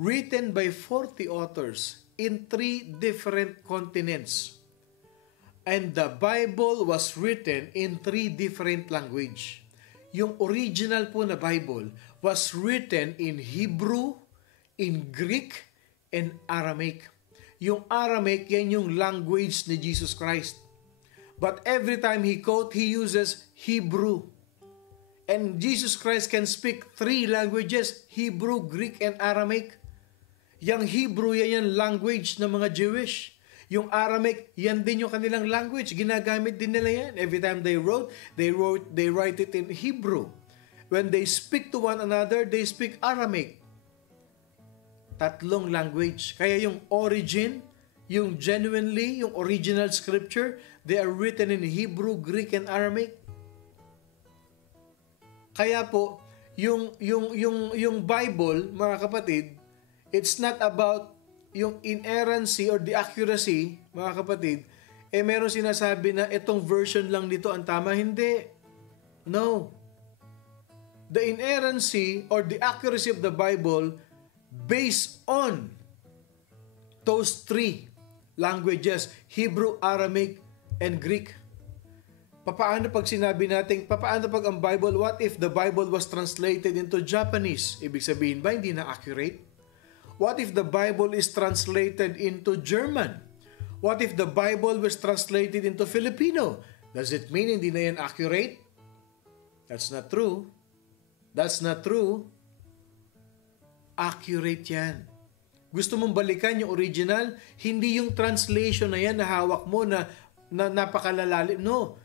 Written by 40 authors in 3 different continents. And the Bible was written in 3 different language. Yung original po na Bible was written in Hebrew, in Greek, and Aramaic. Yung Aramaic, yan yung language ni Jesus Christ. But every time he quote, he uses Hebrew. And Jesus Christ can speak 3 languages, Hebrew, Greek, and Aramaic. Yung Hebrew, yan yung language ng mga Jewish. Yung Aramaic, yan din yung kanilang language. Ginagamit din nila yan. Every time they write it in Hebrew. When they speak to one another, they speak Aramaic. 3 language. Kaya yung origin, yung genuinely, yung original scripture, they are written in Hebrew, Greek, and Aramaic. Kaya po, yung Bible, mga kapatid, it's not about yung inerrancy or the accuracy, mga kapatid, meron sinasabi na itong version lang nito ang tama. Hindi. No. The inerrancy or the accuracy of the Bible based on those 3 languages, Hebrew, Aramaic, and Greek. Paano pag sinabi natin, paano pag ang Bible, what if the Bible was translated into Japanese? Ibig sabihin ba, hindi na accurate? What if the Bible is translated into German? What if the Bible was translated into Filipino? Does it mean hindi na yan accurate? That's not true. That's not true. Accurate yan. Gusto mong balikan yung original, hindi yung translation na yan na hawak mo na napakalalalim. No.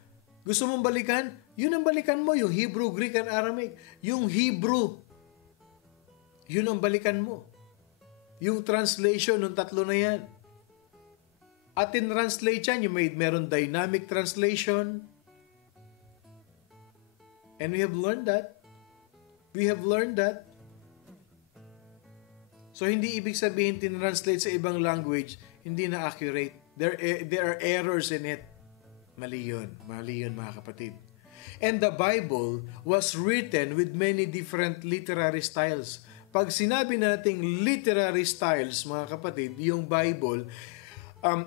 Gusto mong balikan, yun ang balikan mo, yung Hebrew, Greek, and Aramaic. Yung Hebrew, yun ang balikan mo. Yung translation ng 3 na yan. At in-translate yan, meron dynamic translation. And we have learned that. We have learned that. So, hindi ibig sabihin tin-translate sa ibang language, hindi na accurate. There are errors in it. Mali yun mga kapatid. And the Bible was written with many different literary styles. Pag sinabi nating literary styles, mga kapatid, yung Bible,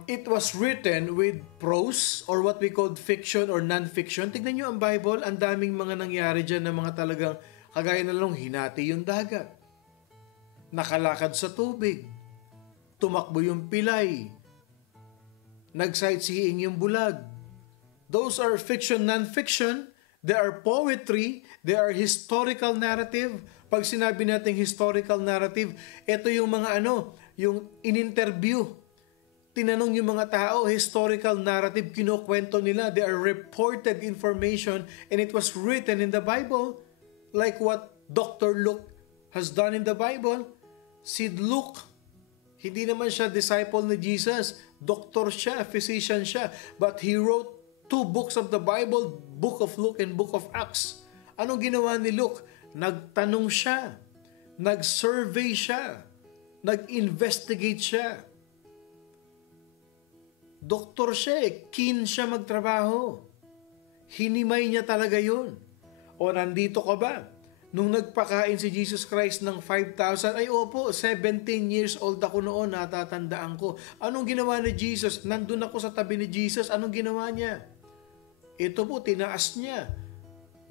it was written with prose or what we call fiction or non-fiction. Tignan nyo ang Bible, ang daming mga nangyari dyan na mga talagang kagaya na lang hinati yung dagat. Nakalakad sa tubig. Tumakbo yung pilay. Nag-sightseeing yung bulag. Those are fiction, non-fiction. They are poetry. They are historical narrative. Pag sinabi natin historical narrative, ito yung mga yung in-interview. Tinanong yung mga tao, historical narrative, kinukwento nila. They are reported information and it was written in the Bible. Like what Dr. Luke has done in the Bible. Si Luke, hindi naman siya disciple ni Jesus. Doctor siya, physician siya. But he wrote 2 books of the Bible, Book of Luke and Book of Acts. Anong ginawa ni Luke? Nagtanong siya. Nag-survey siya. Nag-investigate siya. Doktor siya keen siya magtrabaho. Hinimay niya talaga yun. O nandito ka ba? Nung nagpakain si Jesus Christ ng 5,000, ay opo, 17 years old ako noon, natatandaan ko. Anong ginawa ni Jesus? Nandun ako sa tabi ni Jesus, anong ginawa niya? Ito po, tinaas niya.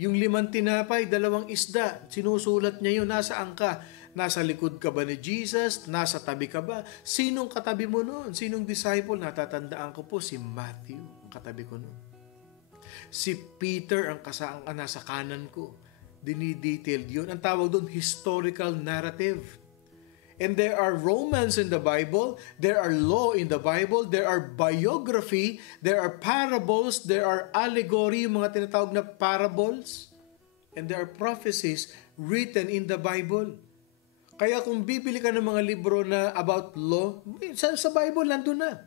Yung 5 tinapay, 2 isda, sinusulat niya yun, nasaan ka? Nasa likod ka ba ni Jesus? Nasa tabi ka ba? Sinong katabi mo noon? Sinong disciple? Natatandaan ko po, si Matthew, ang katabi ko noon. Si Peter, ang nasa kanan ko. Dinidetailed yun. Ang tawag doon, historical narrative. And there are romance in the Bible, there are law in the Bible, there are biography, there are parables, there are allegory, yung mga tinatawag na parables, and there are prophecies written in the Bible. Kaya kung bibili ka ng mga libro na about law, sa Bible nandun na.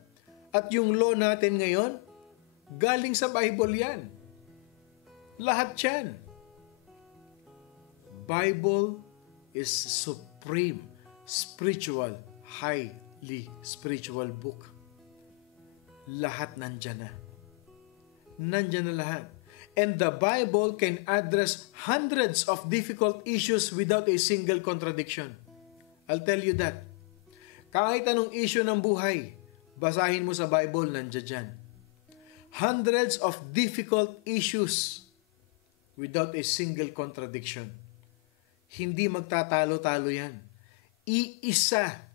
At yung law natin ngayon, galing sa Bible yan. Lahat yan. Bible is supreme, spiritual, highly spiritual book. Lahat nandyan na. Nandyan na lahat. And the Bible can address hundreds of difficult issues without a single contradiction. I'll tell you that. Kahit anong issue ng buhay, basahin mo sa Bible, nandyan dyan. Hundreds of difficult issues without a single contradiction. Hindi magtatalo-talo yan. Iisa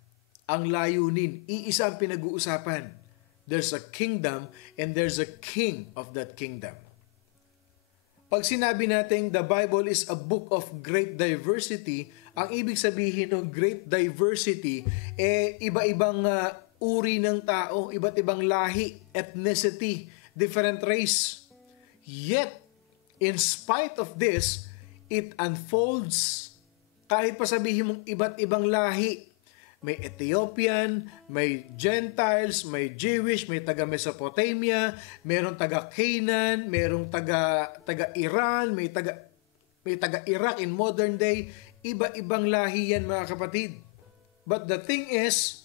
ang layunin. Iisa ang pinag-uusapan. There's a kingdom and there's a king of that kingdom. Pag sinabi natin the Bible is a book of great diversity, ang ibig sabihin ng great diversity, iba-ibang uri ng tao, iba't ibang lahi, ethnicity, different race. Yet, in spite of this, it unfolds. Kahit pa sabihin mong iba't ibang lahi, may Ethiopian, may Gentiles, may Jewish, may taga Mesopotamia, mayroong taga Canaan, mayroong taga Iran, may taga Iraq in modern day. Iba-ibang lahi yan, mga kapatid. But the thing is,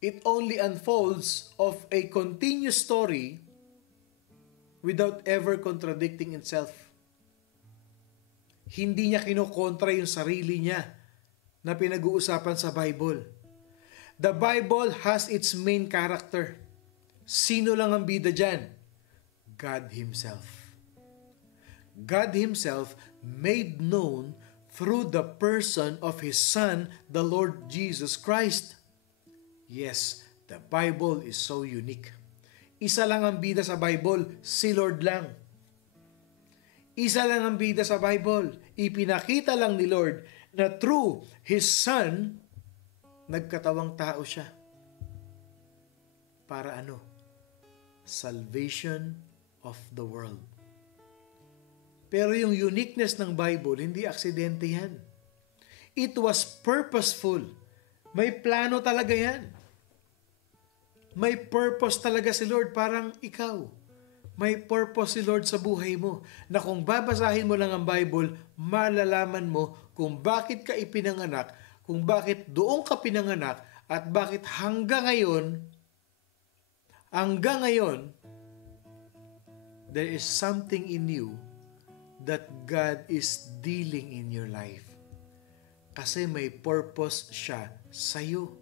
it only unfolds of a continuous story without ever contradicting itself. Hindi niya kinokontra yung sarili niya na pinag-uusapan sa Bible. The Bible has its main character. Sino lang ang bida dyan? God Himself. God Himself made known through the person of His Son, the Lord Jesus Christ. Yes, the Bible is so unique. Isa lang ang bida sa Bible, si Lord lang. Isa lang ang bida sa Bible. Ipinakita lang ni Lord na through His Son, nagkatawang tao siya. Para ano? Salvation of the world. Pero yung uniqueness ng Bible, hindi aksidente yan. It was purposeful. May plano talaga yan. May purpose talaga si Lord, parang ikaw. May purpose si Lord sa buhay mo, na kung babasahin mo lang ang Bible, malalaman mo kung bakit ka ipinanganak, kung bakit doon ka pinanganak, at bakit hanggang ngayon, there is something in you that God is dealing in your life. Kasi may purpose siya sa iyo.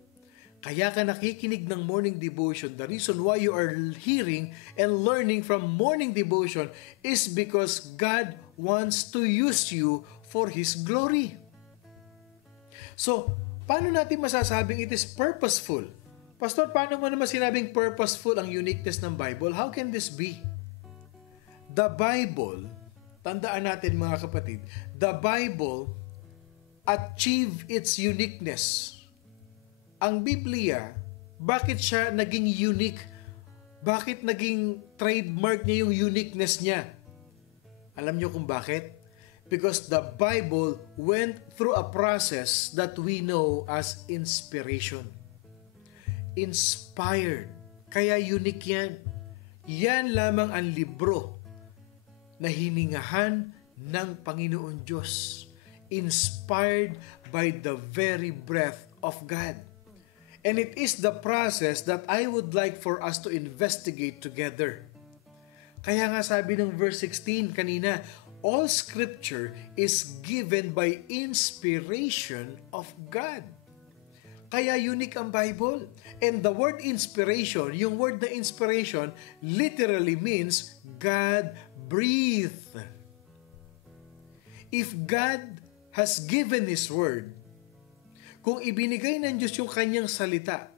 Kaya ka nakikinig ng morning devotion. The reason why you are hearing and learning from morning devotion is because God wants to use you for His glory. So, paano natin masasabing it is purposeful? Pastor, paano mo naman sinabing purposeful ang uniqueness ng Bible? How can this be? The Bible, tandaan natin mga kapatid, the Bible achieve its uniqueness. Ang Biblia, bakit siya naging unique? Bakit naging trademark niya yung uniqueness niya? Alam niyo kung bakit? Because the Bible went through a process that we know as inspiration. Inspired. Kaya unique yan. Yan lamang ang libro na hiningahan ng Panginoon Diyos. Inspired by the very breath of God. And it is the process that I would like for us to investigate together. Kaya nga sabi ng verse 16 kanina, all scripture is given by inspiration of God. Kaya unique ang Bible. And the word inspiration, yung word na inspiration, literally means God breathed. If God has given His word, kung ibinigay ng Diyos yung kanyang salita,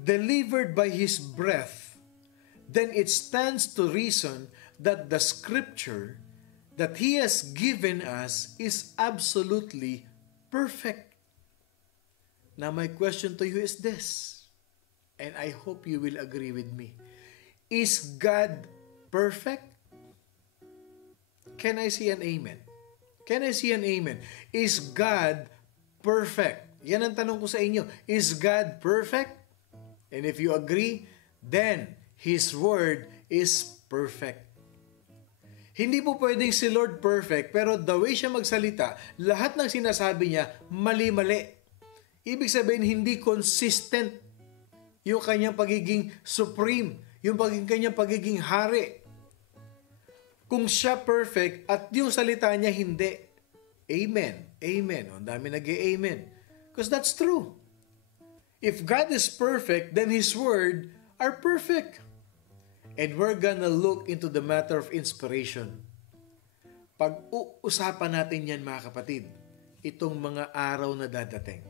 delivered by His breath, then it stands to reason that the scripture that He has given us is absolutely perfect. Now my question to you is this, and I hope you will agree with me. Is God perfect? Can I see an amen? Can I see an amen? Is God perfect? Yan ang tanong ko sa inyo. Is God perfect? And if you agree, then His word is perfect. Hindi po pwedeng si Lord perfect, pero the way siya magsalita, lahat ng sinasabi niya, mali-mali. Ibig sabihin, hindi consistent yung kanyang pagiging supreme, yung kanyang pagiging hari. Kung siya perfect at yung salita niya hindi, amen. Amen. Ang dami nag-amen. Because that's true. If God is perfect, then His word are perfect. And we're gonna look into the matter of inspiration. Pag-uusapan natin yan, mga kapatid, itong mga araw na dadating.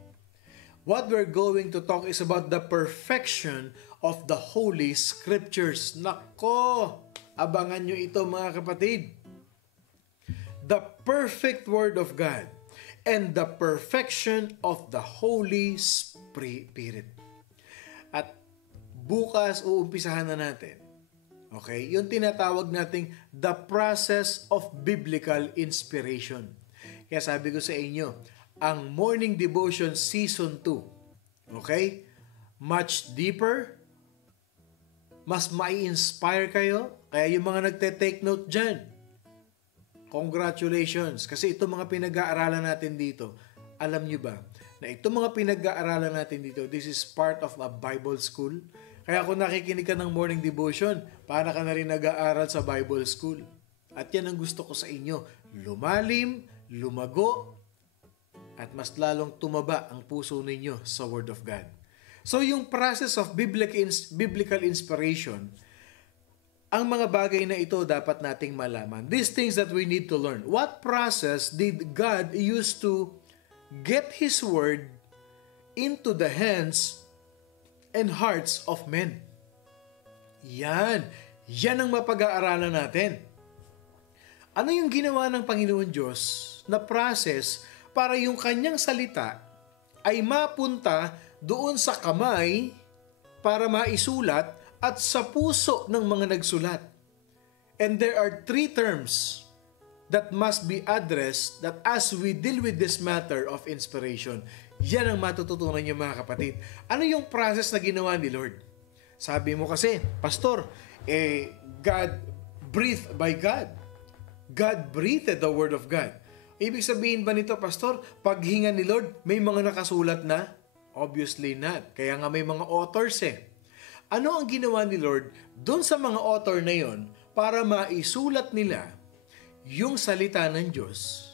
What we're going to talk is about the perfection of the Holy Scriptures. Nako! Abangan nyo ito, mga kapatid. The perfect Word of God and the perfection of the Holy Spirit. At bukas uumpisahan na natin. Okay? Yung tinatawag nating the process of biblical inspiration. Kaya sabi ko sa inyo, ang Morning Devotion Season 2, okay? Much deeper, mas mai-inspire kayo. Kaya yung mga nagte-take note dyan, congratulations. Kasi itong mga pinag-aaralan natin dito, alam nyo ba, na itong mga pinag-aaralan natin dito, this is part of a Bible school. Kaya kung nakikinig ka ng morning devotion, para ka na rin nag-aaral sa Bible school. At yan ang gusto ko sa inyo. Lumalim, lumago, at mas lalong tumaba ang puso ninyo sa Word of God. So yung process of biblical inspiration, ang mga bagay na ito dapat nating malaman. These things that we need to learn. What process did God use to get His Word into the hands and hearts of men? Yan ang mapag-aaralan natin. Ano yung ginawa ng Panginoon Diyos na process para yung kanyang salita ay mapunta doon sa kamay para maisulat at sa puso ng mga nagsulat? And there are 3 terms that must be addressed that as we deal with this matter of inspiration, yan ang matututunan niyo, mga kapatid. Ano yung process na ginawa ni Lord? Sabi mo kasi, Pastor, God breathed by God. God breathed the Word of God. Ibig sabihin ba nito, Pastor, paghinga ni Lord, may mga nakasulat na? Obviously not. Kaya nga may mga authors Ano ang ginawa ni Lord doon sa mga author na yon para maisulat nila yung salita ng Diyos?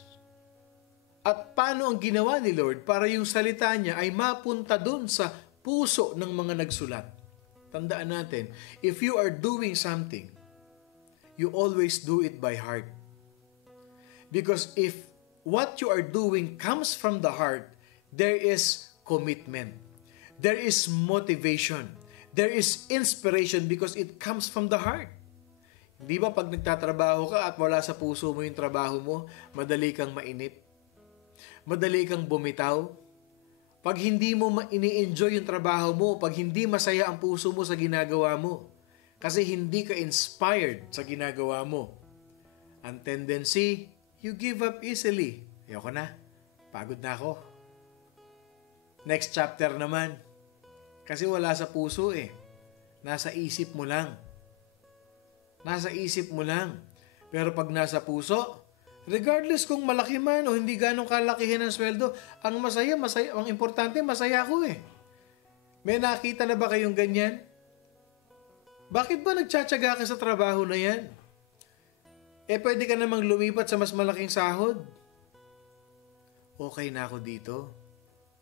At paano ang ginawa ni Lord para yung salita niya ay mapunta doon sa puso ng mga nagsulat? Tandaan natin, if you are doing something, you always do it by heart. Because if what you are doing comes from the heart, there is commitment. There is motivation. There is inspiration because it comes from the heart. Di ba pag nagtatrabaho ka at wala sa puso mo yung trabaho mo, madali kang mainip? Madali kang bumitaw? Pag hindi mo ini-enjoy yung trabaho mo, pag hindi masaya ang puso mo sa ginagawa mo, kasi hindi ka inspired sa ginagawa mo, ang tendency, you give up easily. Ayoko na. Pagod na ako. Next chapter naman. Kasi wala sa puso Nasa isip mo lang. Nasa isip mo lang. Pero pag nasa puso, regardless kung malaki man o hindi ganong kalakihin ang sweldo, ang masaya, ang importante, masaya ako May nakita na ba kayong ganyan? Bakit ba nagtsatsaga ka sa trabaho na yan? Pwede ka namang lumipat sa mas malaking sahod. Okay na ako dito.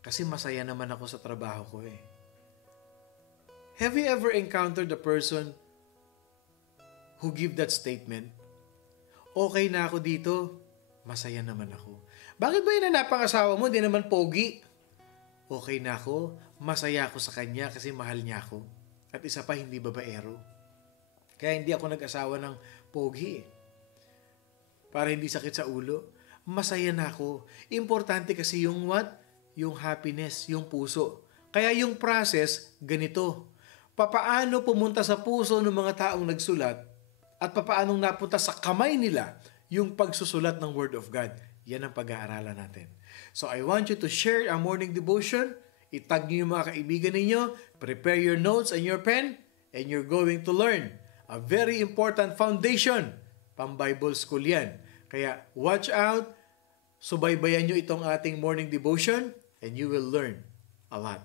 Kasi masaya naman ako sa trabaho ko eh. Have you ever encountered a person who give that statement? Okay na ako dito. Masaya naman ako. Bakit ba hinanapang asawa mo? Di naman pogi. Okay na ako. Masaya ako sa kanya kasi mahal niya ako. At isa pa, hindi babaero. Kaya hindi ako nag-asawa ng pogi. Para hindi sakit sa ulo. Masaya na ako. Importante kasi yung what? Yung happiness, yung puso. Kaya yung process, ganito. Papaano pumunta sa puso ng mga taong nagsulat at papaanong napunta sa kamay nila yung pagsusulat ng Word of God. Yan ang pag-aaralan natin. So I want you to share our morning devotion. Itag niyo yung mga kaibigan ninyo. Prepare your notes and your pen. And you're going to learn a very important foundation. Pang-Bible school yan. Kaya watch out. Subaybayan nyo itong ating morning devotion and you will learn a lot.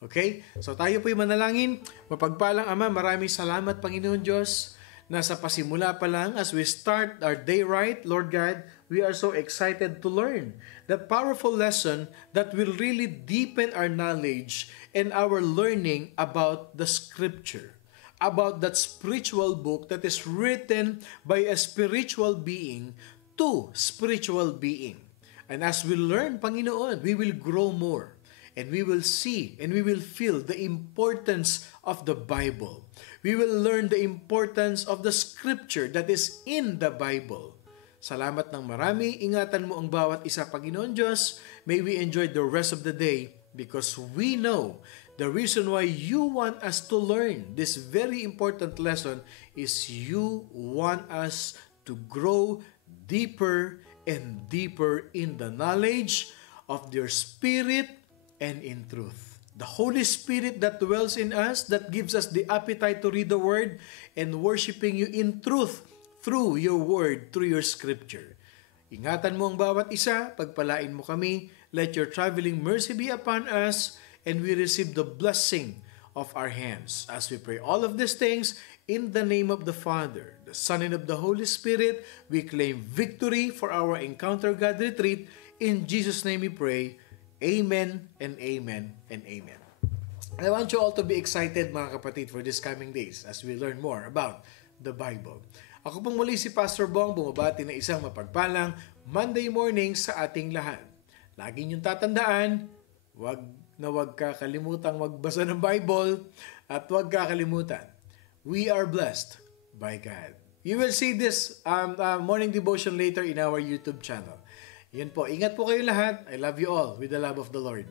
Okay? So tayo po'y manalangin. Mapagpalang Ama, maraming salamat Panginoon Diyos. Nasa pasimula pa lang as we start our day right, Lord God, we are so excited to learn that powerful lesson that will really deepen our knowledge and our learning about the Scripture, about that spiritual book that is written by a spiritual being to spiritual being. And as we learn, Panginoon, we will grow more. And we will see and we will feel the importance of the Bible. We will learn the importance of the Scripture that is in the Bible. Salamat ng marami. Ingatan mo ang bawat isa, Panginoon Diyos. May we enjoy the rest of the day because we know the reason why you want us to learn this very important lesson is you want us to grow deeper and deeper in the knowledge of your Spirit and in truth. The Holy Spirit that dwells in us, that gives us the appetite to read the Word and worshiping you in truth through your Word, through your Scripture. Ingatan mo ang bawat isa, pagpalain mo kami, let your traveling mercy be upon us, and we receive the blessing of our hands. As we pray all of these things, in the name of the Father, the Son, and of the Holy Spirit, we claim victory for our Encounter God Retreat. In Jesus' name we pray. Amen and amen and amen. I want you all to be excited mga kapatid for these coming days as we learn more about the Bible. Ako pong muli si Pastor Bong, bumabati na isang mapagpalang Monday morning sa ating lahat. Lagi niyong tatandaan, wag kakalimutang magbasa ng Bible at wag kakalimutan. We are blessed by God. You will see this morning devotion later in our YouTube channel. Yan po. Ingat po kayo lahat. I love you all with the love of the Lord.